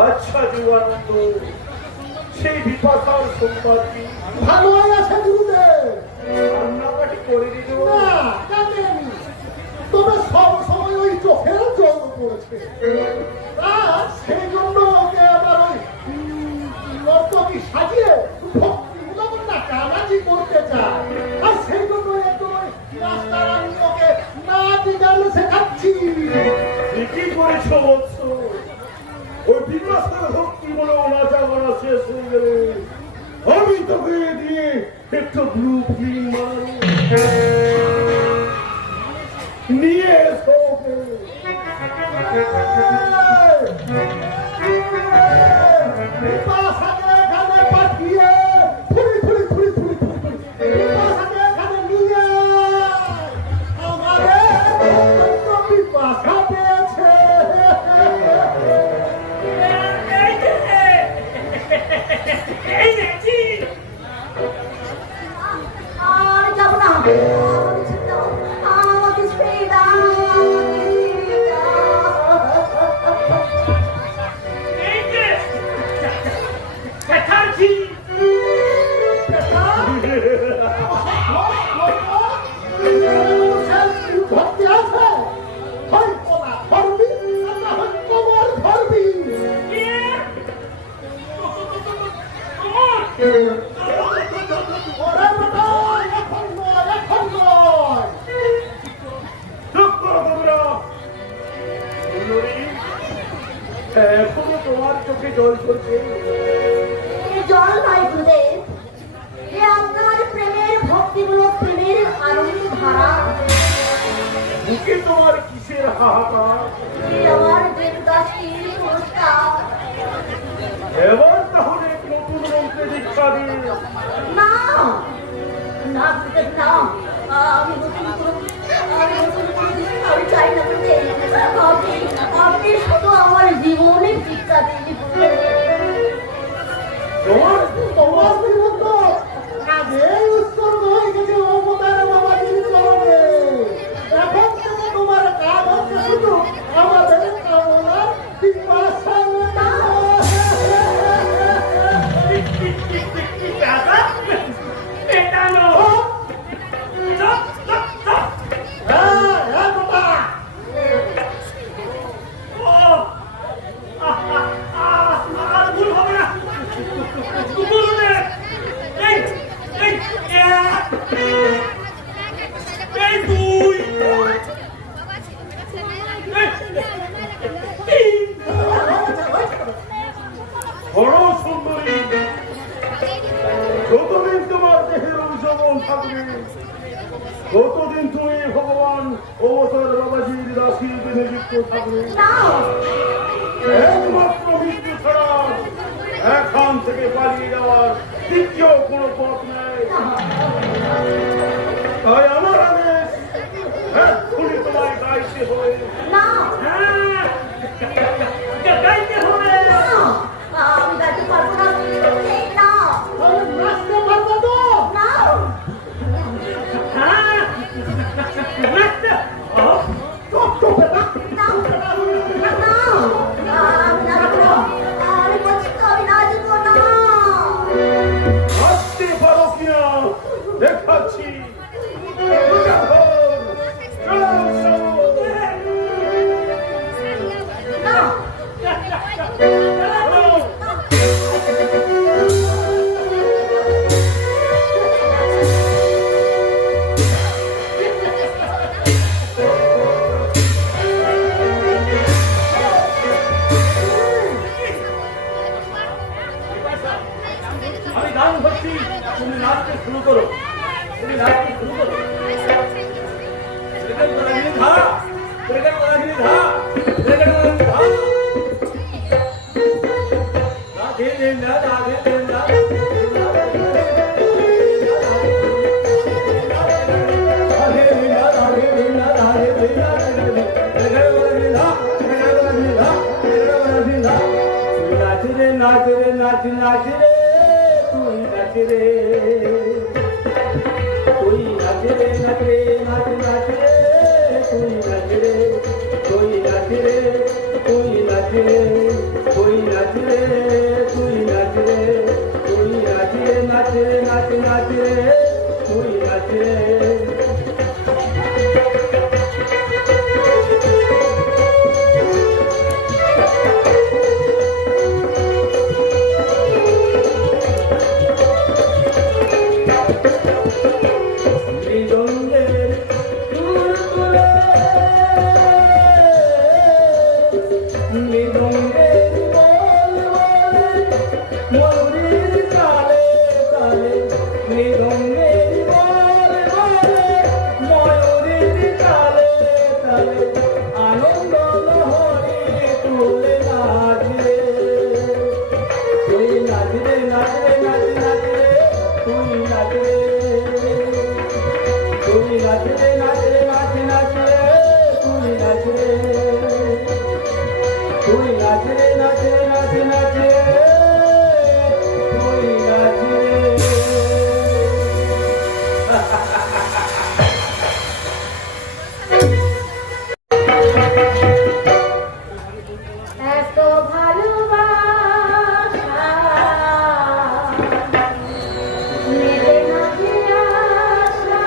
আচ্ছা যোগানন্দ, সেই বিপাশার সম্পাদী ভালোই আছে গুরুদেব। রান্নাবাটি করে দিল। না জানেনি, তবে সব সময় ওই চোখের জল পড়েছে। সেই জন্য ওকে আবার ওই নর্তকী সাজিয়ে ভক্তিমূলক নাচানাচি করতে চায়। আর সেই জন্য একদম ওই রাস্তার আমি ওকে নাচ গান শেখাচ্ছি। ঠিকই করেছ বৎস, ওই বিপাশার ভক্তি বলে নাচা মারা শেষ হয়ে গেলে আমি তোকে দিয়ে একটু ব্লু ফিল্ম নিয়ে এসো ওকে। বিপাশাকে এখানে পাঠিয়ে থুরি থুরি থুরি থুরি থুরি থুরি বিপাশাকে এখানে নিয়ে আয়। আমাদের অত্যন্ত বিপাশা পেয়েছে। আর যাব না, আমাকে ছেড়ে দাও, আমাকে ছেড়ে দাও, আমাকে ছেড়ে ভক্তি আছে, হয় কোলা ধরবি আর না হয় কোমর ধরবি। ওরে বেটা, এখন নয়, এখন নয়। চুপ করো তোমরা। সুন্দরী, এখনো তোমার চোখে জল পড়ছে। এ জল নয় গুরুদেব, এ আপনার প্রেমের ভক্তিমূলক প্রেমের আনন্দ ধারা। বুকে তোমার কিসের হাহাকার? এ আমার দেবদাসীর পুরস্কার। এবার তাহলে এক নতুন মন্ত্রে দীক্ষা দিন। না না গুরুদেব, না, আমি নতুন কোনো আমি চাই না গুরুদেব। আপনি শুধু আমার জীবনে শিক্ষা দিন গুরুদেব। তোমার তোমার বিরুদ্ধ আগে উৎসর্গ হয়ে গেছে অবতার বাবাজির চরণে। এখন থেকে তোমার কাজ হচ্ছে শুধু আমাদের কামনার পিপাসা মেটানো। দাদা পেটানো। Chop chop chop. হ্যাঁ, হ্যাঁ বাবা। আর ভুল হবে না। বলুন থাকবে। কতদিন তুমি ভগবান অবসর বাবাজির দাসীর নিযুক্ত থাকবে? না একমাত্র মৃত্যু ছাড়া এখান থেকে পালিয়ে যাওয়ার দ্বিতীয় কোনো পথ নেই। তাই আমার আদেশ, এক্ষুনি তোমায় গাইতে হবে। না হ্যাঁ, গাইতে হবে। না আমি গাইতে পারবো না এই না নাচতে পারবো তো? না হ্যাঁ, নাচতে। চুপ চুপ না। না না আমি নাচবো না আমি বলছি তো আমি নাচবো না নাচতে পারো কিনা দেখাচ্ছি। দেখো, চলো, না চলো। আমি গান করছি, তুমি নাচতে শুরু করো। তুমি নাচতে শুরু করো। ব্রেকেট করা দিলে ধা, ব্রেকেট করা দিলে ধা, ব্রেকেট করা দিলে ধা। রাধে দেনা, রাধে দেনা, রাধে দেনা, রাধে দেনা, রাধে দেনা। ব্রেকেট করা দিলে ধা, ব্রেকেট করা দিলে ধা, ব্রেকেট করা দিলে ধা। নাচ রে, নাচ রে, নাচ, নাচ রে, তুই নাচ রে। তুই নাচ রে, নাচ রে, নাচ, নাচ রে, তুই নাচ রে। তুই নাচ রে, তুই নাচ রে, তুই নাচ রে, তুই নাচ রে। তুই নাচ রে, নাচ রে, নাচ, নাচ রে, তুই নাচ রে। মৃদঙ্গের সুর তুলে, মৃদঙ্গের বল বলে, ময়ূরীর তালে তালে। মৃদঙ্গের বল বলে, ময়ূরীর তালে তালে। আনন্দ লহরী তুলে নাচ রে। তুই নাচ রে, নাচ রে, নাচ, নাচ রে, তুই নাচ রে। তুই নাচ রে, নাচ রে, নাচ, নাচ রে, তুই নাচ রে। তুই নাচ রে, নাচ রে, নাচ, নাচ রে, তুই নাচ রে। এত ভালোবাসা মেলে না যে আশা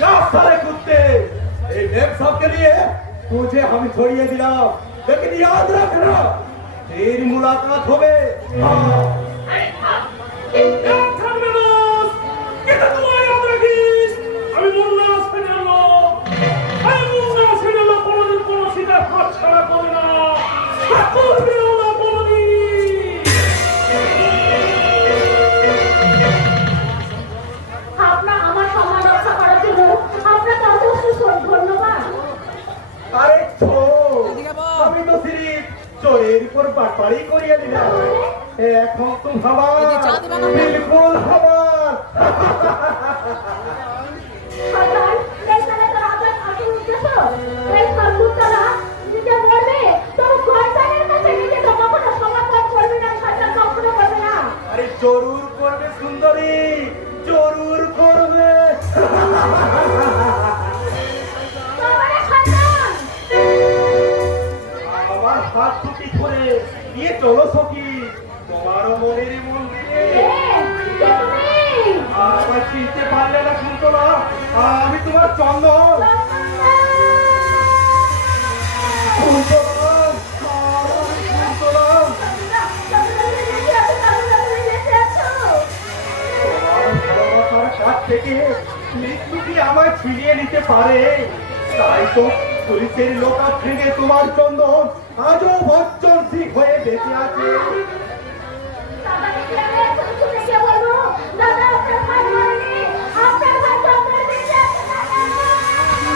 যা साले कुत्ते এই মেম सबके लिए तुझे हम छोड़िए दिलाम लेकिन याद रखना तेरी मुलाकात होवे আমি মুন্না সিনেমা কোনোদিন কোনো শিকার হাত ছাড়া করে না করবেও না কোনোদিন। আপনার আমার সম্মান রক্ষা করার জন্য আপনাকে অবশ্যই ধন্যবাদ। আরে চোর আমি তো সিরিজ চোরের উপর বাটপাড়ি করিয়ে দিলাম এখন তো হবা বিলকুল হবা সরকার এই তাহলে আপনার আসল উদ্দেশ্য এই সর্বতলা নিজে মরবে তো শয়তানের কাছে নিজে তো কখনো সমর্পণ করবে না, শয়তান কখনো করবে না। আরে জরুর করবে সুন্দরী জরুর করবে বাবারে শয়তান আমার হাত দুটি ধরে নিয়ে চলো সখী তোমার মনের মন্দিরে কে তুমি? আমার চিনতে পারলে না শুনতো না আমি তোমার চন্দন শুনতো না শুনতো না তোমার ভালোবাসার কাছ থেকে মৃত্যু কি আমায় ছিনিয়ে নিতে পারে তাই তো পুলিশের লোকা ভেঙে তোমার চন্দন আজও বচ্চন ঠিক হয়ে বেঁচে আছে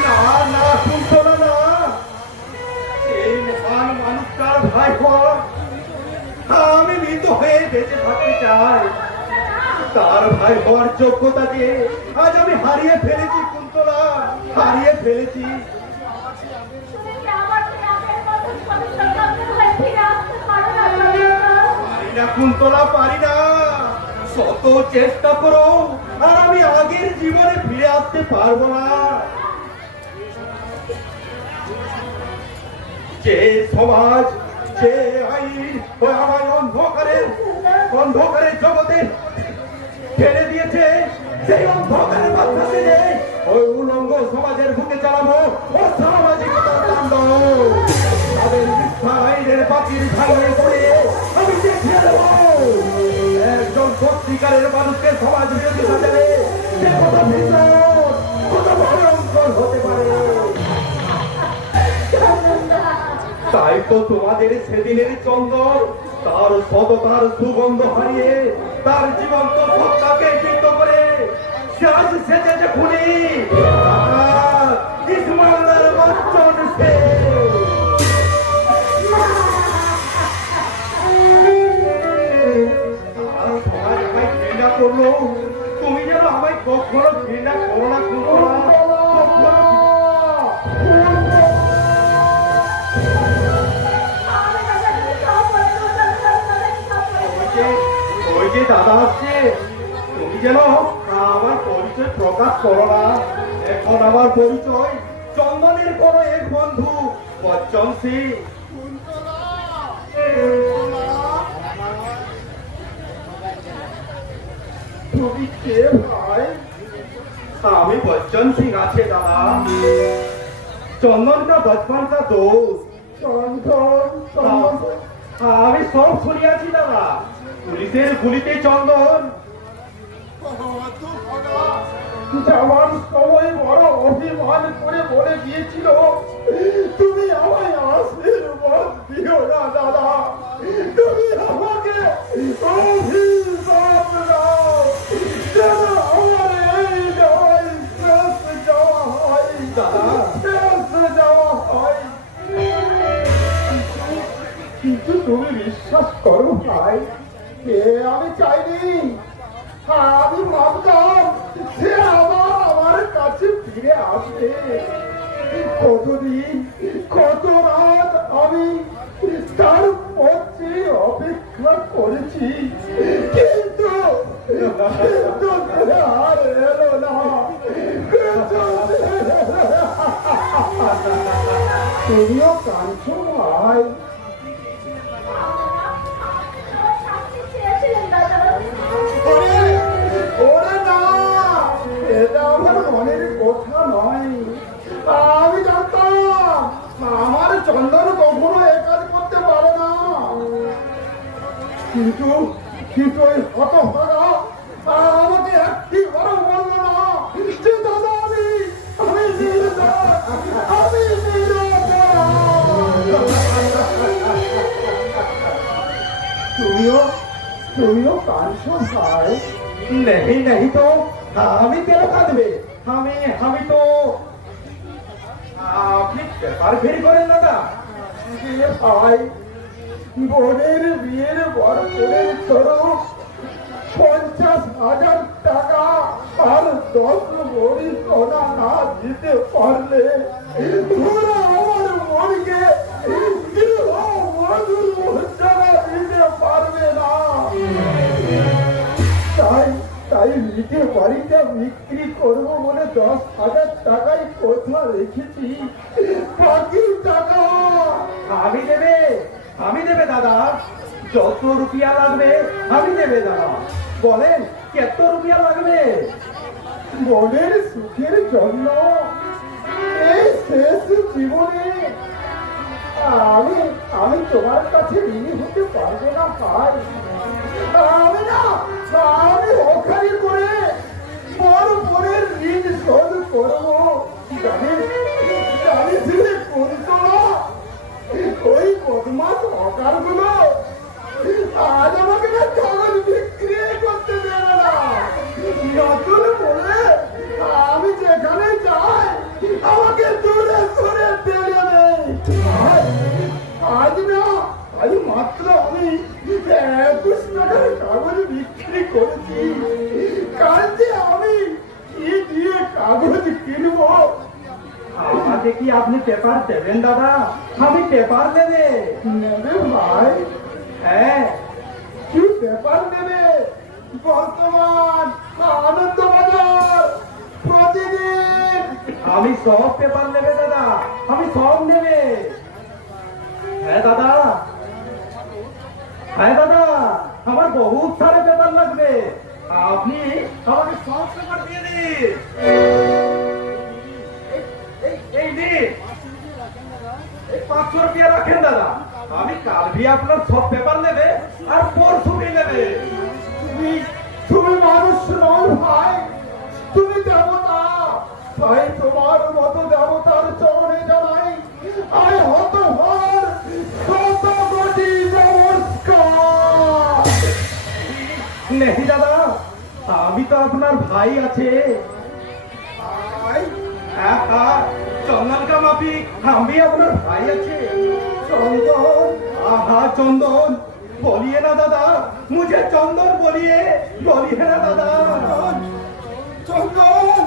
না না শুনতো না না এই মহান মানুষটার ভাই হওয়া আমি মৃত হয়ে বেঁচে থাকতে চাই তার ভাই হওয়ার যোগ্যতাকে আজ আমি হারিয়ে ফেলেছি কুন্তলা হারিয়ে ফেলেছি পারি না কুন্তলা পারি না শত চেষ্টা করো আর আমি আগের জীবনে ফিরে আসতে পারবো না যে সমাজ যে আইন ও আমার অন্ধকারের জগতে ফেলে দিয়েছে সেই অন্ধকারের মাধ্যমে ওই উলঙ্গ সমাজের বুকে চালাবো ও সামাজিকতার তাণ্ডব তাদের মিথ্যা আইনের বাতিল ভাঙিয়ে পড়ে আমি দেখিয়ে দেবো একজন সত্যিকারের মানুষকে সমাজ বিরোধী সাজালে সে কত ভীষণ কত ভয়ঙ্কর হতে পারে তাই তো তোমাদের সেদিনের চন্দন তার সততার সুগন্ধ হারিয়ে তার জীবন্ত সত্তাকে বৃদ্ধ করে সে আজ সেজেছে খুনি ইসমাইলের বচ্চন সে আর সমাজ আমায় ঘৃণা করলো তুমি যেন আমায় কখনো ঘৃণা করো না ওই যে দাদা আসছে তুমি যেন আমার পরিচয় প্রকাশ করো না এখন আমার পরিচয় চন্দনের কোন এক বন্ধু বচ্চন সিং তুমি কে ভাই আমি बच्चन सिंह আছে দাদা চন্দন কা बचपन का दोस्त চন্দন আমি সব শুনিয়াছি দাদা পুলিশের গুলিতে চন্দন যাওয়ার সময় বড় অভিমান করে বলে গিয়েছিল তুমি আমায় আশীর্বাদ দিও না দাদা তুমি আমাকে অভিশাপ দাও যেন আমার এই নয় শেষ যাওয়া হয় দাদা শেষ যাওয়া হয় কিন্তু তুমি বিশ্বাস করো ভাই আমি চাইনি আমি ভাবতাম সে আবার আমার কাছে ফিরে আসবে কতদিন কত রাত আমি তার পথে অপেক্ষা করেছি কিন্তু আর এলো না তুমিও কাঁদছো ভাই কিন্তু ওই হতভাগা আমাকে একটি বড় বললো না যে দাদা আমি নির্দোষ, আমি নিরপরাধ। তুমিও কাঁদছো ভাই? नहीं नहीं तो আমি কেন কাঁদবে? আমি তো আপনি পেপার ফেরি করেন দাদা? যে ভাই বোনের বিয়ের বরফের স্বরূপ 50,000 টাকা আর 10 ভরি সোনা না দিতে পারলে ওরা আমার বোনকে মধুর মর্যাদা দিতে পারবে না। তাই নিজে বাড়িটা বিক্রি করবো বলে 10,000 টাকায় কথা রেখেছি, বাকি টাকা আমি দেবে দাদা, যত রুপিয়া লাগবে আমি দেবে দাদা। বলেন কত রুপিয়া লাগবে? বোনের সুখের জন্য এই শেষ জীবনে আমি তোমার কাছে ঋণী হতে পারবো না ভাই। আমি অখারি করে বড় বোনের ঋণ শোধ করবো। জানিস রে কুন্তলা, ওই বদমাস অকারগুলো আজ আমাকে না কাগজ বিক্রি করতে দেবে না। নতুন বলে আমি যেখানে যাই আমাকে দূরে সরে ঠেলে দেয়। আজ মাত্র আমি 21 টাকার কাগজ বিক্রি করেছি। কাল যে আমি কি দিয়ে কাগজ কিনবো? আমাকে কি আপনি পেপার দেবেন দাদা? আমি পেপার দেবে। নেবে ভাই? হ্যাঁ। কি পেপার নেবে? বর্তমান, আনন্দবাজার, প্রতিদিন? আমি সব পেপার নেবে দাদা, আমি সব নেবে। হ্যাঁ দাদা, আমার বহুত সারে পেপার লাগবে। আপনি আমাকে সব পেপার দিয়ে দিন। এই দিন 500 রুপিয়া রাখেন দাদা। আমি কাল भी আপনার সব পেপার নেবে আর পরশু भी নেবে। তুমি মানুষ নও ভাই, তুমি দেবতা। তাই তোমার মতো দেবতার চরণে জানাই আই হতভার শত কোটি নমস্কার। नहीं দাদা, আমি তো আপনার ভাই আছে। ভাই? হ্যাঁ, চন্দন का माफी हम भी আপনার ভাই আছে। চন্দন? हाँ चंदन, बोलिए ना दादा, मुझे चंदन बोलिए ना दादा। চন্দন,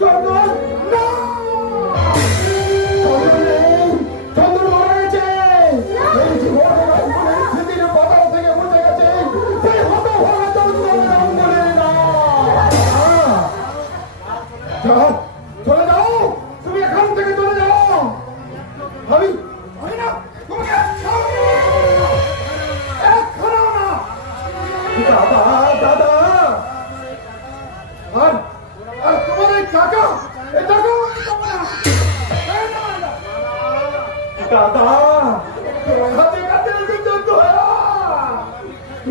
চন্দন না! চন্দন মারা গেছে। এই জীবন আমার জীবনের স্মৃতির পাতাল থেকে মুছে গেছে। সেই হতভাগা চন্দন জঙ্গলের নাম। যাও, চলে যাও, তুমি এখান থেকে চলে যাও। আমি না তোমাকে এক্ষণেও না। দাদা আর তোমার এই টাকা, এই টাকা আমি দেবো না। দাদা দয়া দেখাতে এসেছো দয়া?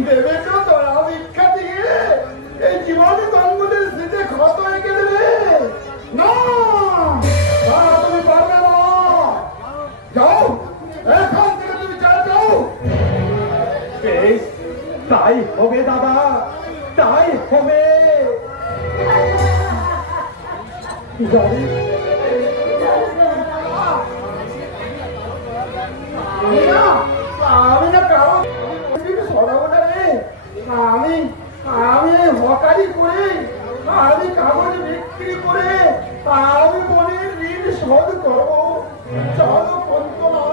দেবে তো দয়া ভিক্ষা দিয়ে এই জীবনে জঙ্গলের স্মৃতি ক্ষত এঁকে দেবে না। তুমি পারবে না। যাও, এখান থেকে তুমি চলে যাও। বেশ, তাই হবে দাদা, তাই হবে। গাড়ি আমি না কারো সরাবো না রে। আমি এই হকারি করে, আমি কাগজ বিক্রি করে আমি বোনের ঋণ শোধ করবো। চলো কন্তনা,